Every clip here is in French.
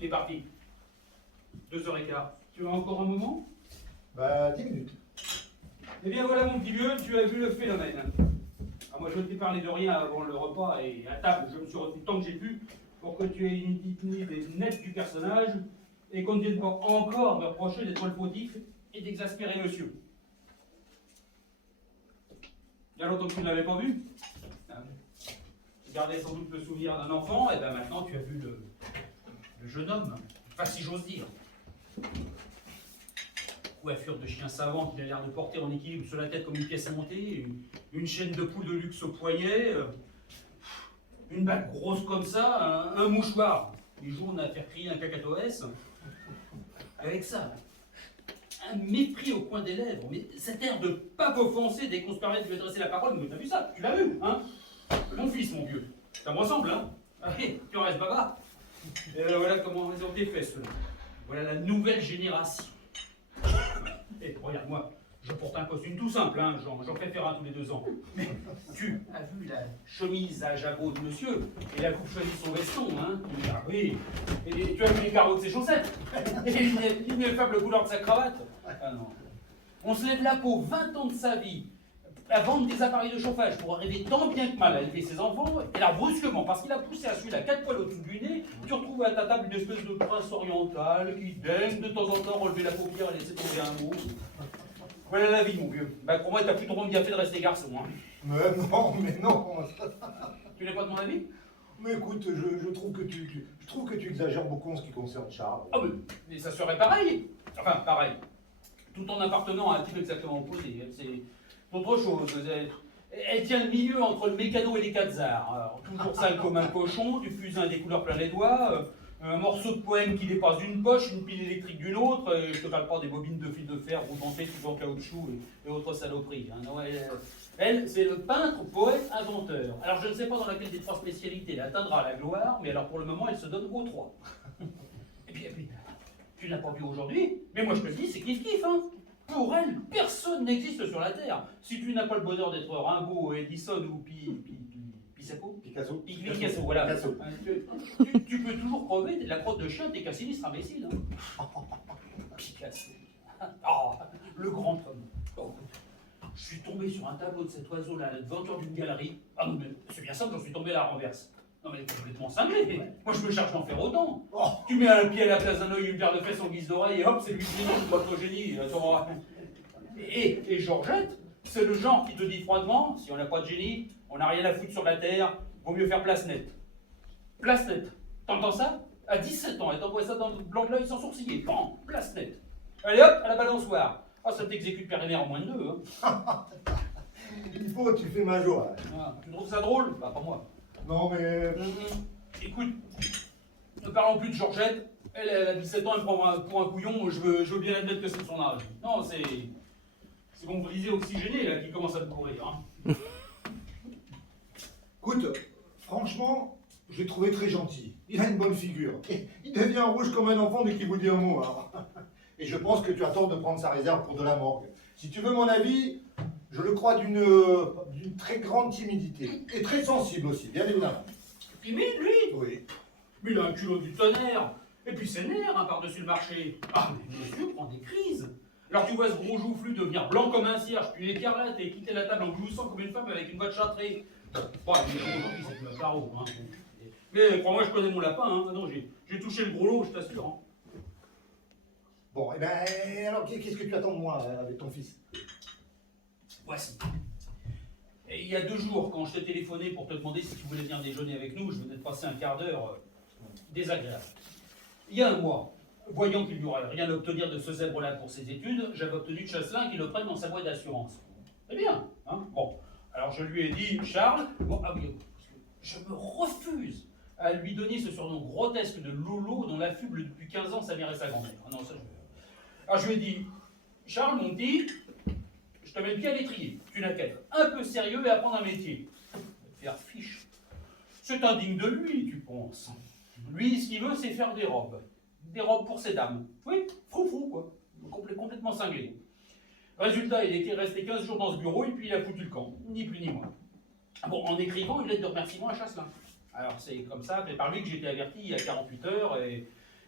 Il est parti. 2h15. Tu as encore un moment? Bah, 10 minutes. Eh bien voilà mon petit vieux, tu as vu le phénomène. Ah, moi je ne t'ai parlé de rien avant le repas et à table je me suis retenu tant que j'ai pu pour que tu aies une idée nette du personnage et qu'on ne vienne pas encore me reprocher d'être le fautif et d'exaspérer monsieur. Il y a longtemps que tu ne l'avais pas vu. Tu gardais sans doute le souvenir d'un enfant, et bien maintenant tu as vu le jeune homme, enfin si j'ose dire. Coiffure de chien savant qu'il a l'air de porter en équilibre sur la tête comme une pièce à monter, une chaîne de poule de luxe au poignet, une bague grosse comme ça, un mouchoir, les jaune à faire crier un cacatoès. Avec ça, un mépris au coin des lèvres, mais cet air de pape offensé dès qu'on se permet de lui adresser la parole. Mais t'as vu ça? Tu l'as vu, hein? Mon fils, mon vieux, ça me ressemble, hein? Allez, tu restes baba. Et voilà comment ils ont été faits, ceux-là. Voilà la nouvelle génération. Et regarde-moi, je porte un costume tout simple, hein, j'en fais faire un tous les 2 ans. Mais tu as vu la chemise à jabot de monsieur et la coupe choisie de son veston, hein? Ah oui, et tu as vu les carreaux de ses chaussettes et l'ineffable couleur de sa cravate. Ah non. On se lève la peau 20 ans de sa vie à vendre des appareils de chauffage pour arriver tant bien que mal à élever ses enfants, et là brusquement, parce qu'il a poussé à celui-là 4 poils au-dessus du nez, tu retrouves à ta table une espèce de prince oriental qui daigne de temps en temps relever la paupière et laisser tomber un mot. Voilà la vie, mon vieux. Bah, pour moi, t'as plus trop bien fait de rester garçon. Hein. Mais non. Tu n'es pas de mon avis? Mais écoute, je trouve que tu exagères beaucoup en ce qui concerne Charles. Ah mais ça serait pareil. Enfin, pareil. Tout en appartenant à un type exactement opposé. C'est autre chose. Elle tient le milieu entre le mécano et les quatzars. Alors, toujours sale comme un cochon, du fusain des couleurs plein les doigts, un morceau de poème qui dépasse d'une poche, une pile électrique d'une autre, et je te parle pas des bobines de fil de fer roudantées toujours en caoutchouc et autres saloperies. Hein. Non, elle c'est le peintre, poète, inventeur. Alors je ne sais pas dans laquelle des 3 spécialités elle atteindra la gloire, mais alors pour le moment elle se donne aux 3. et puis, tu n'as pas vu aujourd'hui, mais moi je te le dis, c'est kiff-kiff, hein. Pour elle, personne n'existe sur la Terre. Si tu n'as pas le bonheur d'être Rimbaud, Edison ou Picasso, voilà. Picasso. Tu peux toujours crever de la crotte de chien, t'es qu'un sinistre imbécile. Hein. Picasso. Oh, le grand homme. Oh. Je suis tombé sur un tableau de cet oiseau-là à l'aventure d'une galerie. Ah non, mais c'est bien simple, j'en suis tombé à la renverse. Non mais complètement cinglé. Ouais. Moi je me charge d'en faire autant. Oh. Tu mets un pied à la place d'un œil, une paire de fesses en guise d'oreille et hop, c'est lui qui dit votre génie. Et Georgette, c'est le genre qui te dit froidement, si on n'a pas de génie, on n'a rien à foutre sur la terre, vaut mieux faire place nette. Place nette. T'entends ça? À 17 ans, elle t'envoie ça dans le blanc de l'œil sans sourciller. Pan, place nette. Allez hop, à la balançoire. Ah, ça t'exécute père et mère en moins de 2. Hein. Il faut, tu fais ma joie. Ah, tu trouves ça drôle? Bah, pas moi. Non, mais... Écoute, ne parlons plus de Georgette. Elle a 17 ans, elle prend pour un couillon. Je veux bien admettre que c'est son âge. Non, c'est mon brisé oxygéné là qui commence à te courir. Hein. Écoute, franchement, je l'ai trouvé très gentil. Il a une bonne figure. Et il devient rouge comme un enfant dès qu'il vous dit un mot. Hein. Et je pense que tu as tort de prendre sa réserve pour de la morgue. Si tu veux mon avis, je le crois d'une très grande timidité. Et très sensible aussi, bien évidemment. Timide, lui? Oui. Mais il a un culot du tonnerre. Et puis c'est nerf, hein, par-dessus le marché. Ah, mais monsieur prend des crises. Alors tu vois ce gros joufflu devenir blanc comme un cierge, puis écarlate et quitter la table en gloussant comme une femme avec une voix de châtrée. Aujourd'hui, c'est le tarot. Hein. Mais crois-moi, je connais mon lapin. Hein. Non, j'ai touché le gros lot, je t'assure. Hein. Bon, et ben, alors qu'est-ce que tu attends de moi avec ton fils? Voici. Et il y a 2 jours, quand je t'ai téléphoné pour te demander si tu voulais venir déjeuner avec nous, je venais de passer un quart d'heure désagréable. Il y a un mois, voyant qu'il n'y aurait rien à obtenir de ce zèbre-là pour ses études, j'avais obtenu de Chasselin qu'il le prenne dans sa boîte d'assurance. Très bien, hein. Bon, alors je lui ai dit, Charles, bon, ah oui, je me refuse à lui donner ce surnom grotesque de Lolo dont l'affuble depuis 15 ans sa mère et sa grand-mère. Ah non, ça, alors je lui ai dit, Charles, mon petit, je te mets le pied à l'étrier. Tu n'as qu'à être un peu sérieux et apprendre un métier. Faire fiche. C'est indigne de lui, tu penses. Lui, ce qu'il veut, c'est faire des robes. Des robes pour ses dames. Oui, froufrou, quoi. Complètement cinglé. Résultat, il était resté 15 jours dans ce bureau et puis il a foutu le camp. Ni plus ni moins. Bon, en écrivant une lettre de remerciement à Chasselin. Alors, c'est comme ça, c'est par lui que j'ai été averti il y a 48 heures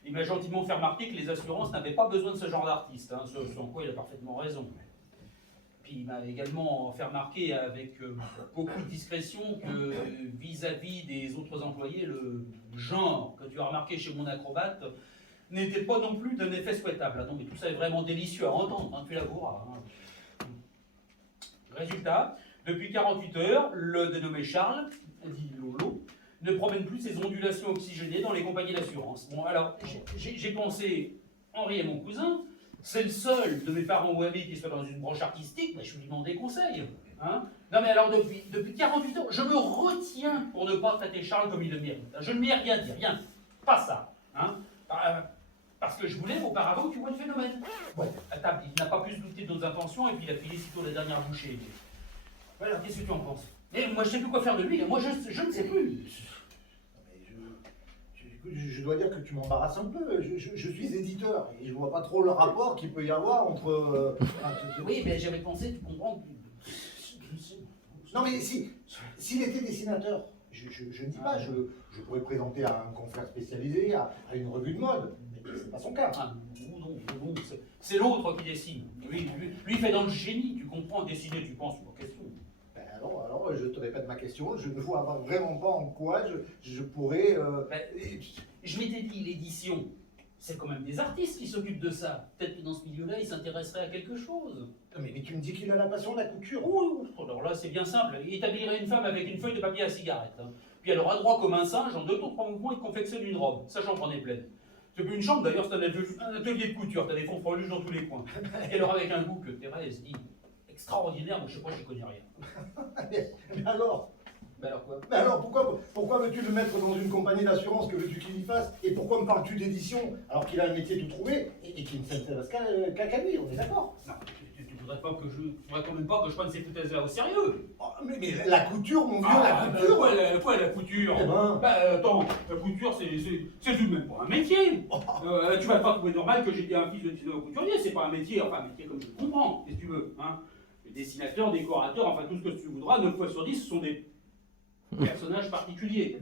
il m'a gentiment fait remarquer que les assurances n'avaient pas besoin de ce genre d'artiste, hein, ce en quoi il a parfaitement raison. Puis il m'a également fait remarquer avec beaucoup de discrétion que vis-à-vis des autres employés, le genre que tu as remarqué chez mon acrobate n'était pas non plus d'un effet souhaitable. Ah non, mais tout ça est vraiment délicieux à entendre, hein, tu l'avoueras. Hein. Résultat, depuis 48 heures, le dénommé Charles, dit Lolo, ne promène plus ses ondulations oxygénées dans les compagnies d'assurance. Bon, alors, j'ai pensé, Henri est mon cousin, c'est le seul de mes parents ou amis qui soit dans une branche artistique, ben, je lui demande des conseils. Hein. Non mais alors, depuis 48 heures, je me retiens pour ne pas traiter Charles comme il le mérite. Je ne lui ai rien dit, rien. Pas ça. Hein. Parce que je voulais auparavant que tu vois le phénomène. Ouais, à table, il n'a pas pu se douter de nos intentions et puis il a filé sitôt la dernière bouchée. Alors, qu'est-ce que tu en penses? Mais moi, je ne sais plus quoi faire de lui. Moi, je ne sais plus. Je dois dire que tu m'embarrasses un peu. Je suis éditeur et je vois pas trop le rapport qu'il peut y avoir entre. Oui, mais j'avais pensé, tu comprends. Non, mais s'il était dessinateur, je ne dis pas, je pourrais présenter à un confrère spécialisé, à une revue de mode. Mais c'est pas son cas. Ah, non, c'est l'autre qui dessine. Lui fait dans le génie, tu comprends. Dessiner, tu penses, c'est pas question. Ben alors, je te répète ma question, je ne vois vraiment pas en quoi je pourrais. Je m'étais dit, l'édition, c'est quand même des artistes qui s'occupent de ça. Peut-être que dans ce milieu-là, ils s'intéresseraient à quelque chose. Mais tu me dis qu'il a la passion de la couture. Oui, alors là, c'est bien simple. Il établirait une femme avec une feuille de papier à cigarette. Hein. Puis elle aura droit comme un singe, en 2 ou 3 mouvements, il confectionne une robe. Ça, j'en prenais pleine. C'est plus une chambre d'ailleurs, c'est un atelier de couture. T'as des fonds freluches dans tous les coins. Et alors, avec un goût que Thérèse dit extraordinaire, moi je sais pas, je connais rien. Mais alors Ben alors quoi? Mais alors pourquoi veux-tu le mettre dans une compagnie d'assurance? Que veux-tu qu'il y fasse? Et pourquoi me parles-tu d'édition alors qu'il a un métier tout trouvé et qu'il ne s'intéresse qu'à lui? On est d'accord? Non, tu voudrais pas que faudrait quand même pas que je prenne ces foutaises-là au sérieux. Oh, mais la couture, mon vieux, la couture. Quoi la couture? Eh ben. Attends, la couture c'est tout de même pas un métier. Tu vas pas trouver normal que j'étais un fils de couturier, c'est pas un métier, enfin un métier comme je le comprends, qu'est-ce que tu veux, hein? Dessinateur, décorateur, enfin tout ce que tu voudras, 9 fois sur 10, ce sont des personnages particuliers.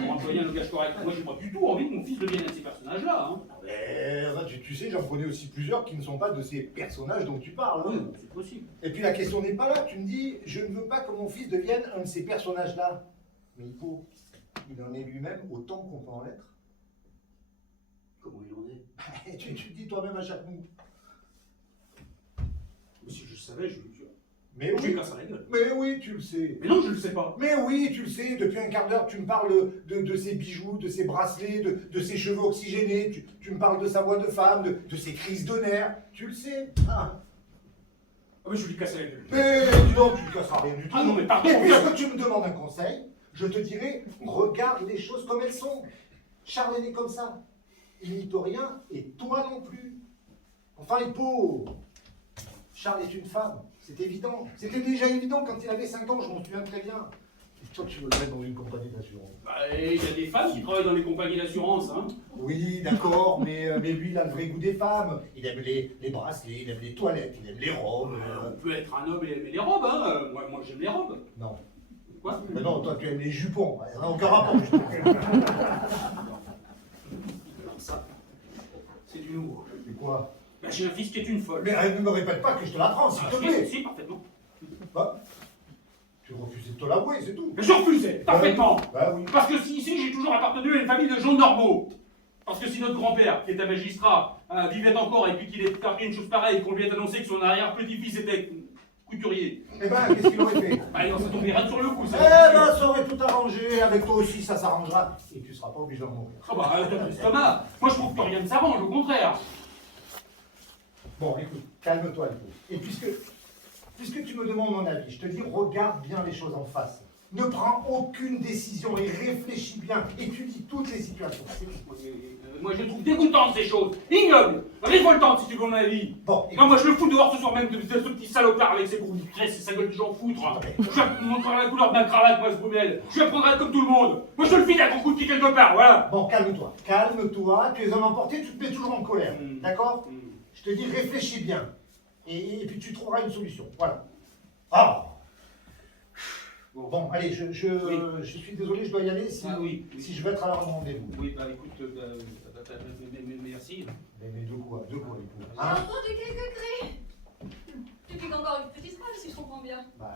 Pour employer un langage correct. Moi, j'ai pas du tout envie que mon fils devienne un de ces personnages-là. Hein. Tu sais, j'en connais aussi plusieurs qui ne sont pas de ces personnages dont tu parles. Hein. Oui, c'est possible. Et puis la question n'est pas là. Tu me dis, je ne veux pas que mon fils devienne un de ces personnages-là. Mais il en est lui-même autant qu'on peut en l'être. Comment il en est? Tu te dis toi-même à chaque mot. Si je savais, je le dirais. Mais Je oui. lui casserais la gueule. Mais oui, tu le sais. Mais non, je le sais pas. Mais oui, tu le sais, depuis un quart d'heure, tu me parles de ses bijoux, de ses bracelets, de ses cheveux oxygénés, tu me parles de sa voix de femme, de ses crises de nerfs, tu le sais. Ah. Ah, mais je lui casserais la gueule. Mais dis donc, tu ne casseras rien du tout. Ah non, mais pardon. Et puisque tu me demandes un conseil, je te dirai, regarde les choses comme elles sont. Charles est né comme ça. Il n'y peut rien, et toi non plus. Enfin, Hippo, Charles est une femme. C'est évident. C'était déjà évident quand il avait 5 ans, je m'en souviens très bien. Et toi, tu veux le mettre dans une compagnie d'assurance? Il y a des femmes qui travaillent dans les compagnies d'assurance, hein. Oui, d'accord, mais lui, il a le vrai goût des femmes. Il aime les bracelets, il aime les toilettes, il aime les robes. On peut être un homme et aimer les robes, hein. Moi j'aime les robes. Non. Quoi? Mais non, toi, tu aimes les jupons. Ça n'a aucun rapport, justement. Alors ça, c'est du nouveau. C'est quoi? Ben, j'ai un fils qui est une folle. Mais ne me répète pas que je te l'apprends, s'il te Si, plaît. si, parfaitement. Bah, tu refusais de te l'avouer, c'est tout. Mais je refusais, parfaitement. Bah oui. Parce que ici, j'ai toujours appartenu à une famille de gens normaux. Parce que si notre grand-père, qui est un magistrat, vivait encore et puis qu'il ait arrivé une chose pareille, qu'on lui ait annoncé que son arrière-petit-fils était couturier, Eh ben, qu'est-ce qu'il aurait fait? bah, il en serait tombé raide sur le coup, Eh ça. ben, ça aurait tout arrangé. Avec toi aussi, ça s'arrangera. Et tu seras pas obligé d'en mourir. Ah bah, t'as l'estomac. Moi, je trouve que rien ne s'arrange, au contraire. Bon, écoute, calme-toi, Hippo. Et puisque tu me demandes mon avis, je te dis, regarde bien les choses en face. Ne prends aucune décision et réfléchis bien. Étudie toutes les situations. C'est tout. Moi, je trouve dégoûtante ces choses. Ignoble, révoltante, si tu veux mon avis. Bon, Non, moi, je le fous dehors ce soir même de ce petit salopard avec ses groupes de tresse et sa gueule de j'en foutre. Je lui montrerai la couleur de ma cravate, moi, ce brunel. Je lui apprendrai comme tout le monde. Moi, je te le file à ton coup de pied quelque part, voilà. bon, calme-toi. Calme-toi. Tu es un emporté, tu te mets toujours en colère. Mm. D'accord? Je te dis, réfléchis bien. Et puis tu trouveras une solution. Voilà. Ah! Bon, allez, je suis désolé, je dois y aller si, Ah oui. si je vais être à l'heure de mon rendez-vous. Oui, bah écoute, Merci. Mais de quoi, Hippo? J'ai entendu quelques cris. Tu piques encore une petite rage, si je comprends bien. Bah,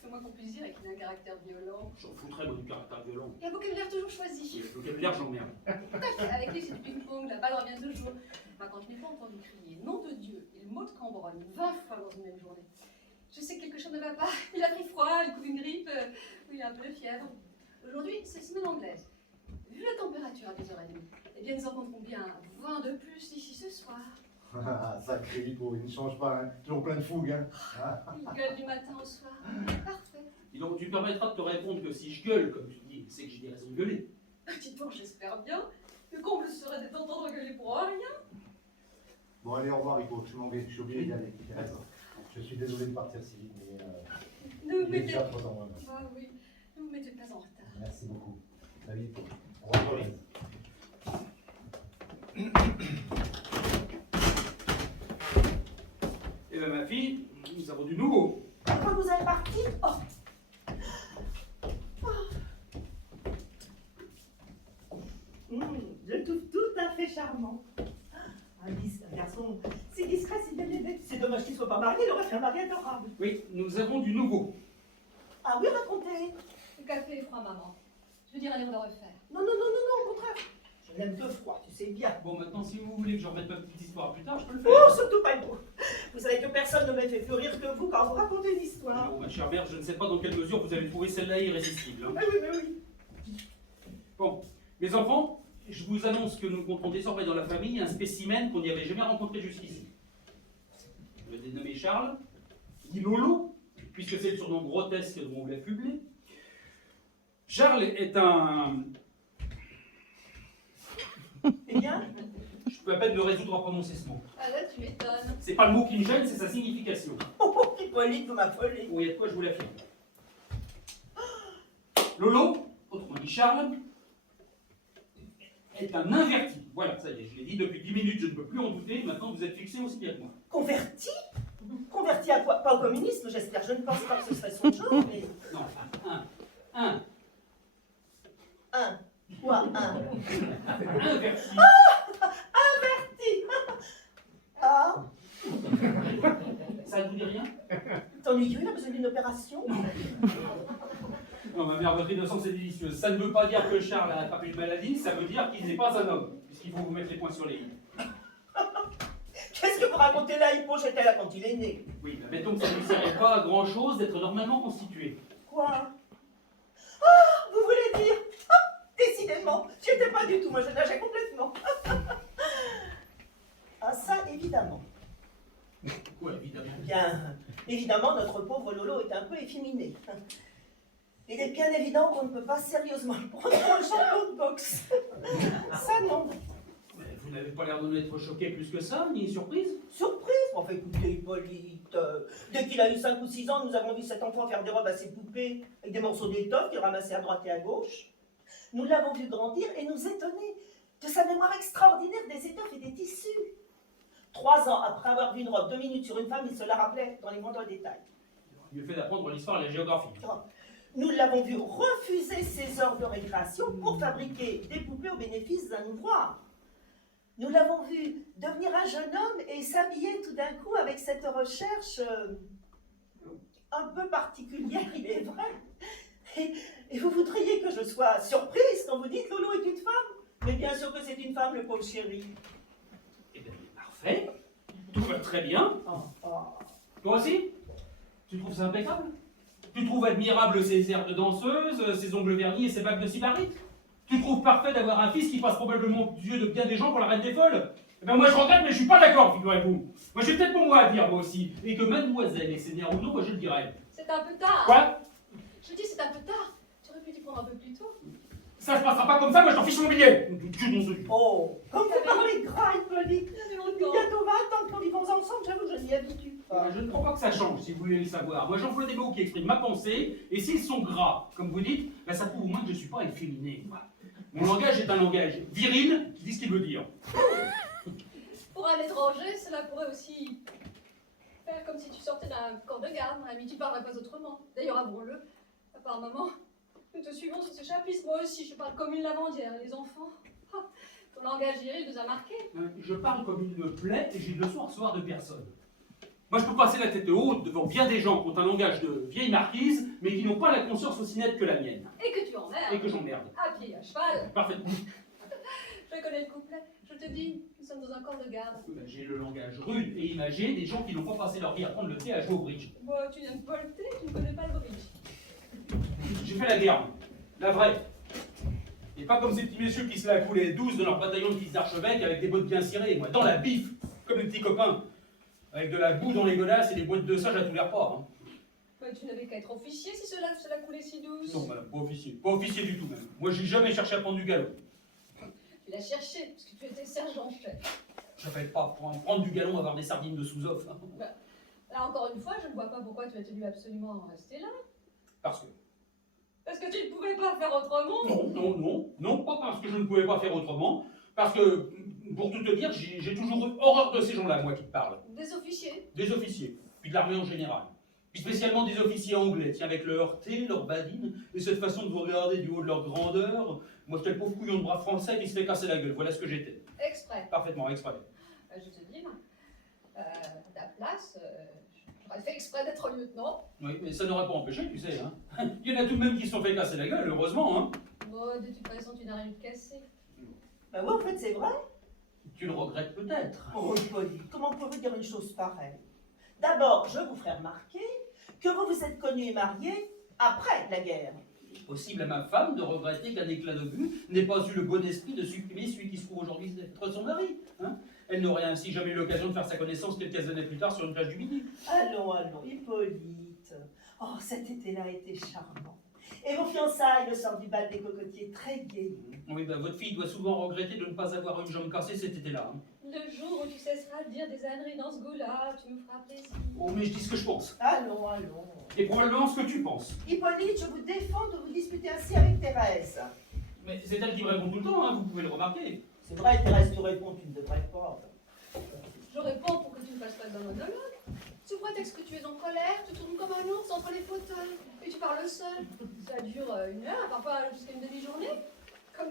C'est moins qu'on puisse dire et qu'il a un caractère violent. J'en foutrais, moi, du caractère violent. Et un vocabulaire toujours choisi. Le vocabulaire, j'emmerde. Tout à fait. Avec lui, c'est du ping-pong, la balle revient toujours. Bah, quand je n'ai pas entendu crier nom de Dieu et le mot de Cambronne 20 fois dans une même journée, je sais que quelque chose ne va pas. Il a pris froid, il coupe une grippe, il a un peu de fièvre. Aujourd'hui, c'est semaine anglaise. Vu la température à 10h30, eh bien, nous en compterons bien 20 de plus d'ici ce soir. sacré Hippo, il ne change pas, hein. Toujours plein de fougue. Hein. Il gueule du matin au soir. Parfait. Et donc, tu permettras de te répondre que si je gueule, comme tu dis, c'est que j'ai des raisons de gueuler. Dites-moi, j'espère bien. Le comble serait d'être d'entendre gueuler pour rien. Bon, allez, au revoir Hippo, je m'en vais, je suis obligé d'y aller. Je suis désolé de partir si vite, mais Ne vous il est mettez déjà trop tard maintenant. Ah oui, ne vous mettez pas en retard. Merci beaucoup. Salut Hippo. Au revoir. Thérèse. Eh bien, ma fille, nous avons du nouveau. Pourquoi vous allez partir? Je le trouve tout à fait charmant. Un garçon si discret, si bien élevé. C'est dommage qu'il ne soit pas marié, il aurait fait un mari adorable. Oui, nous avons du nouveau. Ah oui, racontez. Le café est froid, maman. Je veux dire, allez, on le refaire. Non, non, non, non, non, au contraire. Je l'aime de froid, tu sais bien. Bon, maintenant, si vous voulez que je remette ma petite histoire plus tard, je peux le faire. Oh, surtout pas vous. Vous savez que personne ne m'a fait plus rire que vous quand vous racontez une histoire. Oh, ma chère mère, je ne sais pas dans quelle mesure vous avez trouvé celle-là irrésistible. Hein. Mais oui. Bon, mes enfants, je vous annonce que nous comptons désormais dans la famille un spécimen qu'on n'y avait jamais rencontré jusqu'ici. Je l'ai dénommé Charles, dit Lolo, puisque c'est le surnom grotesque dont on l'a fublé. Charles est un... Eh bien, Je peux à peine me résoudre à prononcer ce mot. Ah là, tu m'étonnes. C'est pas le mot qui me gêne, c'est sa signification. oh, Hippolyte, vous m'affolez. Oui, il y a de quoi je vous l'affirme. Lolo, autrement dit Charles, est un inverti. Voilà, ça y est, je l'ai dit depuis 10 minutes, je ne peux plus en douter, maintenant vous êtes fixés aussi bien que moi. Converti? Converti à quoi? Pas au communisme, j'espère. Je ne pense pas que ce serait son genre, mais... Non, un. Un. Quoi, un? Inverti. Inverti. Ah, Ça ne vous dit rien? c'est ennuyeux, il a besoin d'une opération. Non, ma mère, votre innocence est délicieuse. Ça ne veut pas dire que Charles a attrapé une maladie, ça veut dire qu'il n'est pas un homme, puisqu'il faut vous mettre les points sur les i. Qu'est-ce que vous racontez là, Hippo? J'étais là quand il est né. Oui, mais mettons que ça ne lui servait pas à grand-chose d'être normalement constitué. Quoi? Ah, vous voulez dire? Ah, décidément, j'y étais pas du tout, moi je nageais complètement. Ah, ça, évidemment. Quoi, évidemment? Bien, évidemment, notre pauvre Lolo est un peu efféminé. Il est bien évident qu'on ne peut pas sérieusement le prendre pour un champion de boxe. Ça, non. Mais vous n'avez pas l'air de m'être choqué plus que ça, ni surprise? Surprise! Enfin, écoutez, Hippolyte, dès qu'il a eu 5 ou 6 ans, nous avons vu cet enfant faire des robes à ses poupées avec des morceaux d'étoffe qu'il ramassait à droite et à gauche. Nous l'avons vu grandir et nous étonner de sa mémoire extraordinaire des étoffes et des tissus. 3 ans après avoir vu une robe 2 minutes sur une femme, il se la rappelait dans les moindres détails. Il me fait d'apprendre l'histoire et la géographie. Nous l'avons vu refuser ses heures de récréation pour fabriquer des poupées au bénéfice d'un ouvroir. Nous l'avons vu devenir un jeune homme et s'habiller tout d'un coup avec cette recherche un peu particulière, il est vrai. Et vous voudriez que je sois surprise quand vous dites que Lolo est une femme? Mais bien sûr que c'est une femme, le pauvre chéri. Eh bien, parfait. Tout va très bien. Toi aussi? Tu trouves ça impeccable? Tu trouves admirable ses airs de danseuse, ses ongles vernis et ses bagues de sybarite? Tu trouves parfait d'avoir un fils qui passe probablement aux yeux de bien des gens pour la reine des folles? Eh bien moi je regrette, mais je suis pas d'accord, figurez-vous. Moi j'ai peut-être mon mot à dire, moi aussi. Et que mademoiselle est sénère ou non, moi je le dirais. C'est un peu tard. Quoi? Je dis, c'est un peu tard. Tu aurais pu t'y prendre un peu plus tôt. Ça se passera pas comme ça, moi je t'en fiche mon billet. Tu non celui. Oh, comme vous parlez gras, Hippolyte. Il y a Depuis longtemps. bientôt 20 ans que nous vivons ensemble, j'avoue, je m'y habitue. Je ne crois pas que ça change, si vous voulez le savoir. Moi j'emploie des mots qui expriment ma pensée, et s'ils sont gras, comme vous dites, ben, ça prouve au moins que je ne suis pas efféminé. Mon langage est un langage viril qui dit ce qu'il veut dire. Pour un étranger, cela pourrait aussi faire comme si tu sortais d'un corps de garde. Mon ami, tu parlerais pas autrement. D'ailleurs, avouons-le, à part maman, nous te suivons sur ce chapitre. Moi aussi, je parle comme une lavandière. Les enfants, ah, Ton langage viril nous a marqués. Hein, je parle comme il me plaît et j'ai de leçons à recevoir de personne. Moi, je peux passer la tête haute devant bien des gens qui ont un langage de vieille marquise, mais qui n'ont pas la conscience aussi nette que la mienne. Et que tu emmerdes. Et que j'emmerde. À pied, à cheval. Parfaitement. Je connais le couplet. Je te dis, nous sommes dans un corps de garde. Oui, ben, j'ai le langage rude et imagé des gens qui n'ont pas passé leur vie à prendre le thé à jouer au bridge. Bon, tu n'aimes pas le thé, tu ne connais pas le bridge. J'ai fait la guerre, la vraie. Et pas comme ces petits messieurs qui se la coulaient 12 dans leur bataillon de fils d'archevêque avec des bottes bien cirées, moi, dans la bif, comme les petits copains, avec de la boue dans les godasses et des boîtes de sage à tous les repas. Hein. Ouais, tu n'avais qu'à être officier si cela coulait si douce. Non, madame, pas officier. Pas officier du tout, même. Moi, j'ai jamais cherché à prendre du galon. Tu l'as cherché, parce que tu étais sergent-chef. Je n'appelle pas pour en prendre du galon avoir des sardines de sous-off. Hein. Là, encore une fois, je ne vois pas pourquoi tu as tenu absolument à en rester là. Parce que... Parce que tu ne pouvais pas faire autrement. Non, pas parce que je ne pouvais pas faire autrement. Parce que, pour tout te dire, j'ai toujours eu horreur de ces gens-là, moi, qui te parlent. Des officiers. Des officiers, puis de l'armée en général. Puis spécialement des officiers anglais, tiens, avec leur thé, leur badine, et cette façon de vous regarder du haut de leur grandeur. Moi, j'étais le pauvre couillon de bras français qui se fait casser la gueule. Voilà ce que j'étais. Exprès. Parfaitement, exprès. Je te dis, à ta place, j'aurais fait exprès d'être lieutenant. Oui, mais ça n'aurait pas empêché, tu sais. Hein. Il y en a tout de même qui se sont fait casser la gueule, heureusement. Hein. Bon, de toute façon, tu n'as rien de cassé. Ben oui, en fait, c'est vrai. Tu le regrettes peut-être. Oh, Hippolyte, comment pouvez-vous dire une chose pareille? D'abord, je vous ferai remarquer que vous vous êtes connu et marié après la guerre. Possible à ma femme de regretter qu'un éclat de vue n'ait pas eu le bon esprit de supprimer celui qui se trouve aujourd'hui être son mari. Hein. Elle n'aurait ainsi jamais eu l'occasion de faire sa connaissance quelques années plus tard sur une plage du Midi. Allons, Hippolyte. Oh, cet été-là était charmant. Et vos fiançailles, le sort du bal des cocotiers, très gai. Oui, ben votre fille doit souvent regretter de ne pas avoir une jambe cassée cet été-là. Hein. Le jour où tu cesseras de dire des âneries dans ce goût-là, tu me feras plaisir. Oh, mais je dis ce que je pense. Allons. Et probablement ce que tu penses. Hippolyte, je vous défends de vous disputer ainsi avec Thérèse. Mais c'est elle qui me répond tout le temps, hein, vous pouvez le remarquer. C'est vrai, Thérèse te répond, tu ne devrais pas. Je réponds pour que tu ne fasses pas de monologue. Sous prétexte que tu es en colère, tu tournes comme un ours entre les fauteuils et tu parles seul. Ça dure 1 heure, parfois jusqu'à une demi-journée. Comme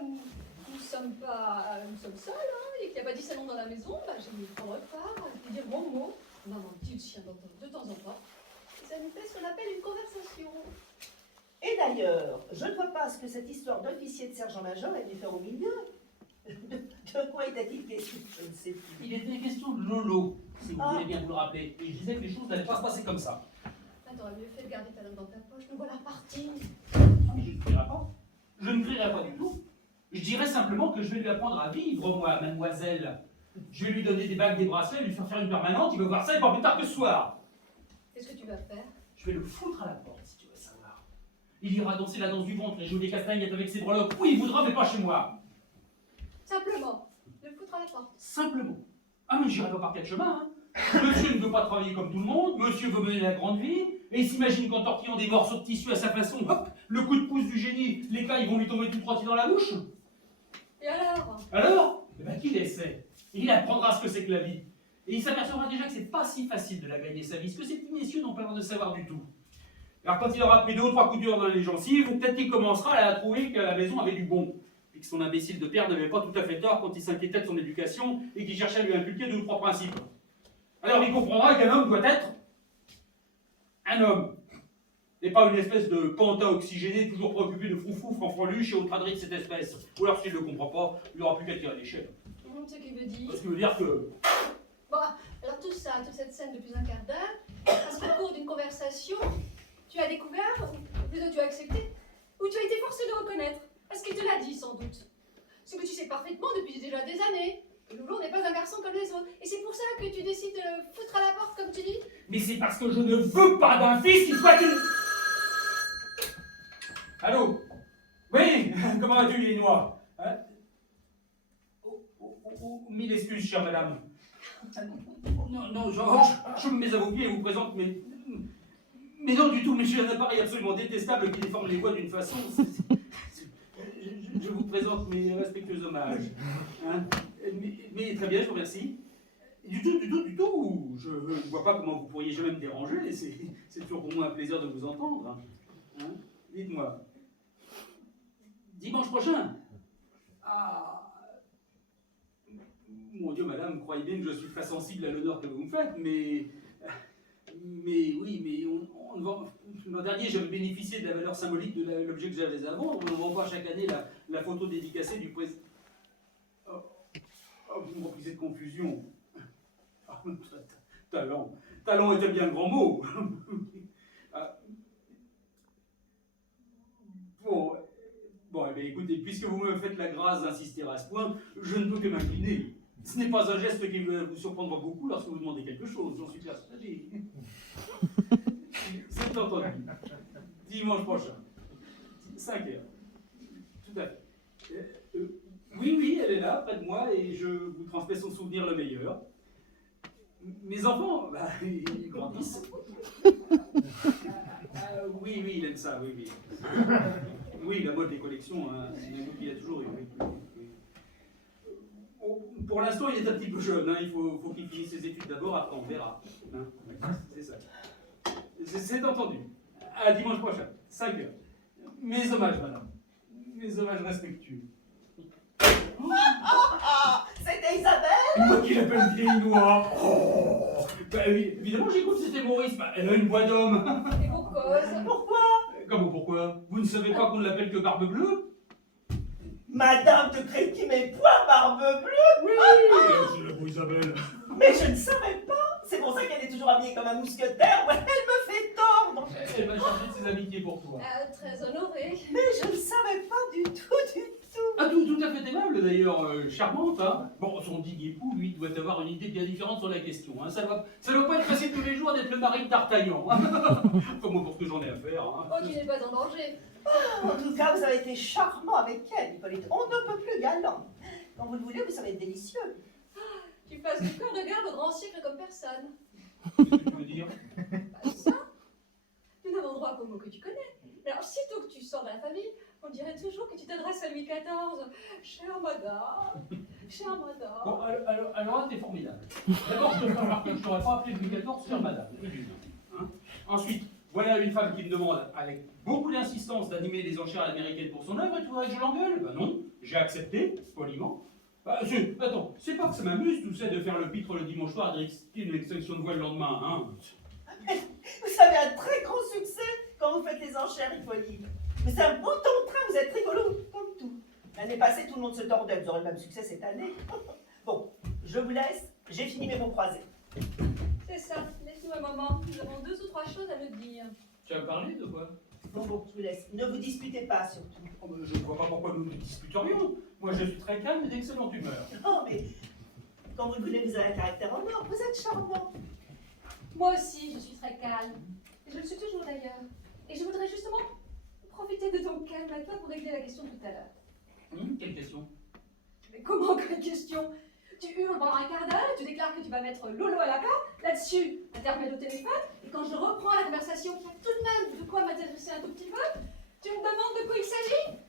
nous sommes seuls, hein, et qu'il n'y a pas 10 salons dans la maison, bah, j'ai mis prendre part, et dire bon mot, maman petit chien de temps en temps. Et ça nous fait ce qu'on appelle une conversation. Et d'ailleurs, je ne vois pas ce que cette histoire d'officier de sergent-major est venue faire au milieu. De quoi était-il question? Je ne sais plus. Il était question de Lolo, si vous Ah. voulez bien vous le rappeler. Et je disais que les choses n'allaient pas se passer comme ça. Ah, t'aurais mieux fait de garder ta langue dans ta poche, nous voilà partis. Ah, mais je ne crierai pas. Je ne crierai pas du tout. Je dirais simplement que je vais lui apprendre à vivre, moi, mademoiselle. Je vais lui donner des bagues, des bracelets, lui faire faire une permanente, il va voir ça et pas plus tard que ce soir. Qu'est-ce que tu vas faire? Je vais le foutre à la porte, si tu veux savoir. Il ira danser la danse du ventre et jouer des castagnettes avec ses breloques. Oui, il voudra, mais pas chez moi. Simplement, le foutre à la porte. Simplement. Ah, mais j'irai pas par 4 chemins, hein. Monsieur ne veut pas travailler comme tout le monde, monsieur veut mener la grande vie, et il s'imagine qu'en tortillant des morceaux de tissu à sa façon, hop, le coup de pouce du génie, les cas, ils vont lui tomber tout droit dans la bouche. Et alors? Alors, eh ben, qu'il essaie. Il apprendra ce que c'est que la vie. Et il s'apercevra déjà que c'est pas si facile de la gagner sa vie, ce que ces petits messieurs n'ont pas l'air de savoir du tout. Alors quand il aura pris 2 ou 3 coups durs dans les gencives, peut-être qu'il commencera à trouver que la maison avait du bon. Et que son imbécile de père n'avait pas tout à fait tort quand il s'inquiétait de son éducation et qu'il cherchait à lui inculquer 2 ou 3 principes. Alors il comprendra qu'un homme doit être un homme. Et pas une espèce de pantin oxygéné toujours préoccupé de froufrou, franfreluche et autres âneries de cette espèce. Ou alors s'il ne le comprend pas, il n'aura plus qu'à tirer les chèvres. Ce qui veut dire... Ce qui veut dire que... Bon, alors tout ça, toute cette scène depuis un quart d'heure, parce qu'au cours d'une conversation, tu as découvert, ou plutôt tu as accepté, ou tu as été forcé de reconnaître, parce qu'il te l'a dit sans doute. Ce que tu sais parfaitement depuis déjà des années, que Loulou n'est pas un garçon comme les autres. Et c'est pour ça que tu décides de le foutre à la porte, comme tu dis. Mais c'est parce que je ne veux pas d'un fils qui soit une... Allô? Oui? Comment vas-tu, les noix? Hein? Mille excuses, chère madame. Non, je me mets à vos pieds et vous présente, mais non du tout, mais j'ai un appareil absolument détestable qui déforme les voix d'une façon. Je vous présente mes respectueux hommages. Hein? Mais très bien, je vous remercie. Du tout, je ne vois pas comment vous pourriez jamais me déranger, c'est toujours pour moi un plaisir de vous entendre. Hein? Dites-moi, dimanche prochain? Ah, Mon Dieu, madame, croyez bien que je suis très sensible à l'honneur que vous me faites, mais oui, mais l'an dernier, j'avais bénéficié de la valeur symbolique de l'objet que j'avais à vendre. On renvoie chaque année la photo dédicacée du président. Vous me reprisez de confusion. Talent était bien le grand mot. Bon, eh bien, écoutez, puisque vous me faites la grâce d'insister à ce point, je ne peux que m'incliner. Ce n'est pas un geste qui vous surprendra beaucoup lorsque vous demandez quelque chose, j'en suis persuadé. C'est entendu. Dimanche prochain, 5 heures. Tout à fait. Oui, elle est là, près de moi, et je vous transmets son souvenir le meilleur. Mes enfants, ils grandissent. Oui, il aime ça, oui. Oui, la mode des collections, hein, c'est un goût qu'il a toujours eu. Oui. Pour l'instant, il est un petit peu jeune, hein, il faut qu'il finisse ses études d'abord, après on verra. Hein, c'est ça. C'est entendu. À dimanche prochain, 5 heures. Mes hommages, madame. Mes hommages respectueux. C'était Isabelle? Moi qui l'appelle vieille noire. Oui, évidemment, j'ai cru que c'était Maurice. Elle a une voix d'homme. Et pour cause. Pourquoi? Comment pourquoi? Vous ne savez pas qu'on ne l'appelle que Barbe Bleue? Madame de Créqui, mes pois, Barbe Bleue? Oui, c'est la beau Isabelle. Mais je ne savais pas. C'est pour ça qu'elle est toujours habillée comme un mousquetaire. Ouais, elle me fait tordre. Elle m'a chargé de ses amitiés pour toi. Très honoré. Mais je ne savais pas du tout. Ah, tout à fait aimable d'ailleurs, charmante, hein. Bon, son digue époux, lui, doit avoir une idée bien différente sur la question, hein. Ça doit pas être facile tous les jours d'être le mari de D'Artagnan. Enfin, moi, pour ce que j'en ai à faire, hein. Oh, tu n'es pas en danger. En tout cas, vous avez été charmant avec elle, Hippolyte. On ne peut plus galant. Quand vous le voulez, vous savez être délicieux. Tu passes du corps de garde au grand siècle comme personne. Qu'est-ce que tu veux dire? Bah, ça, nous n'avons droit qu'aux mots que tu connais. Mais alors, sitôt que tu sors de la famille, on dirait toujours que tu t'adresses à Louis XIV. Chère madame, chère madame. Bon, alors là, t'es formidable. D'abord, je te fais remarquer que je t'aurais pas appelé Louis XIV, chère madame. Hein. Ensuite, voilà une femme qui me demande, avec beaucoup d'insistance, d'animer les enchères à l'américaine pour son œuvre, et tu voudrais que je l'engueule? Ben non, j'ai accepté, poliment. Attends, c'est pas que ça m'amuse, tout ça, de faire le pitre le dimanche soir et d'expliquer une extinction de voix le lendemain, hein. Vous avez un très grand succès quand vous faites les enchères, Hippolyte. Mais c'est un beau temps de train, vous êtes rigolo comme tout. L'année passée, tout le monde se tordait, vous aurez le même succès cette année. Bon, je vous laisse, j'ai fini mes mots croisés. C'est ça, laisse-nous un moment. Nous avons 2 ou 3 choses à nous dire. Tu as parlé de quoi? Bon, je vous laisse. Ne vous disputez pas, surtout. Oh, ben, je ne vois pas pourquoi nous nous disputerions. Moi, je suis très calme et d'excellente humeur. Non, mais quand vous le voulez, vous avez un caractère en or, vous êtes charmant. Moi aussi, je suis très calme. Et je le suis toujours d'ailleurs. Et je voudrais justement profiter de ton calme à toi pour régler la question de tout à l'heure. Quelle question? Mais comment, quelle question? Tu hurles pendant un quart d'heure, tu déclares que tu vas mettre Lolo à la carte, là-dessus, intermède au téléphone, et quand je reprends la conversation qui a tout de même de quoi m'intéresser un tout petit peu, tu me demandes de quoi il s'agit?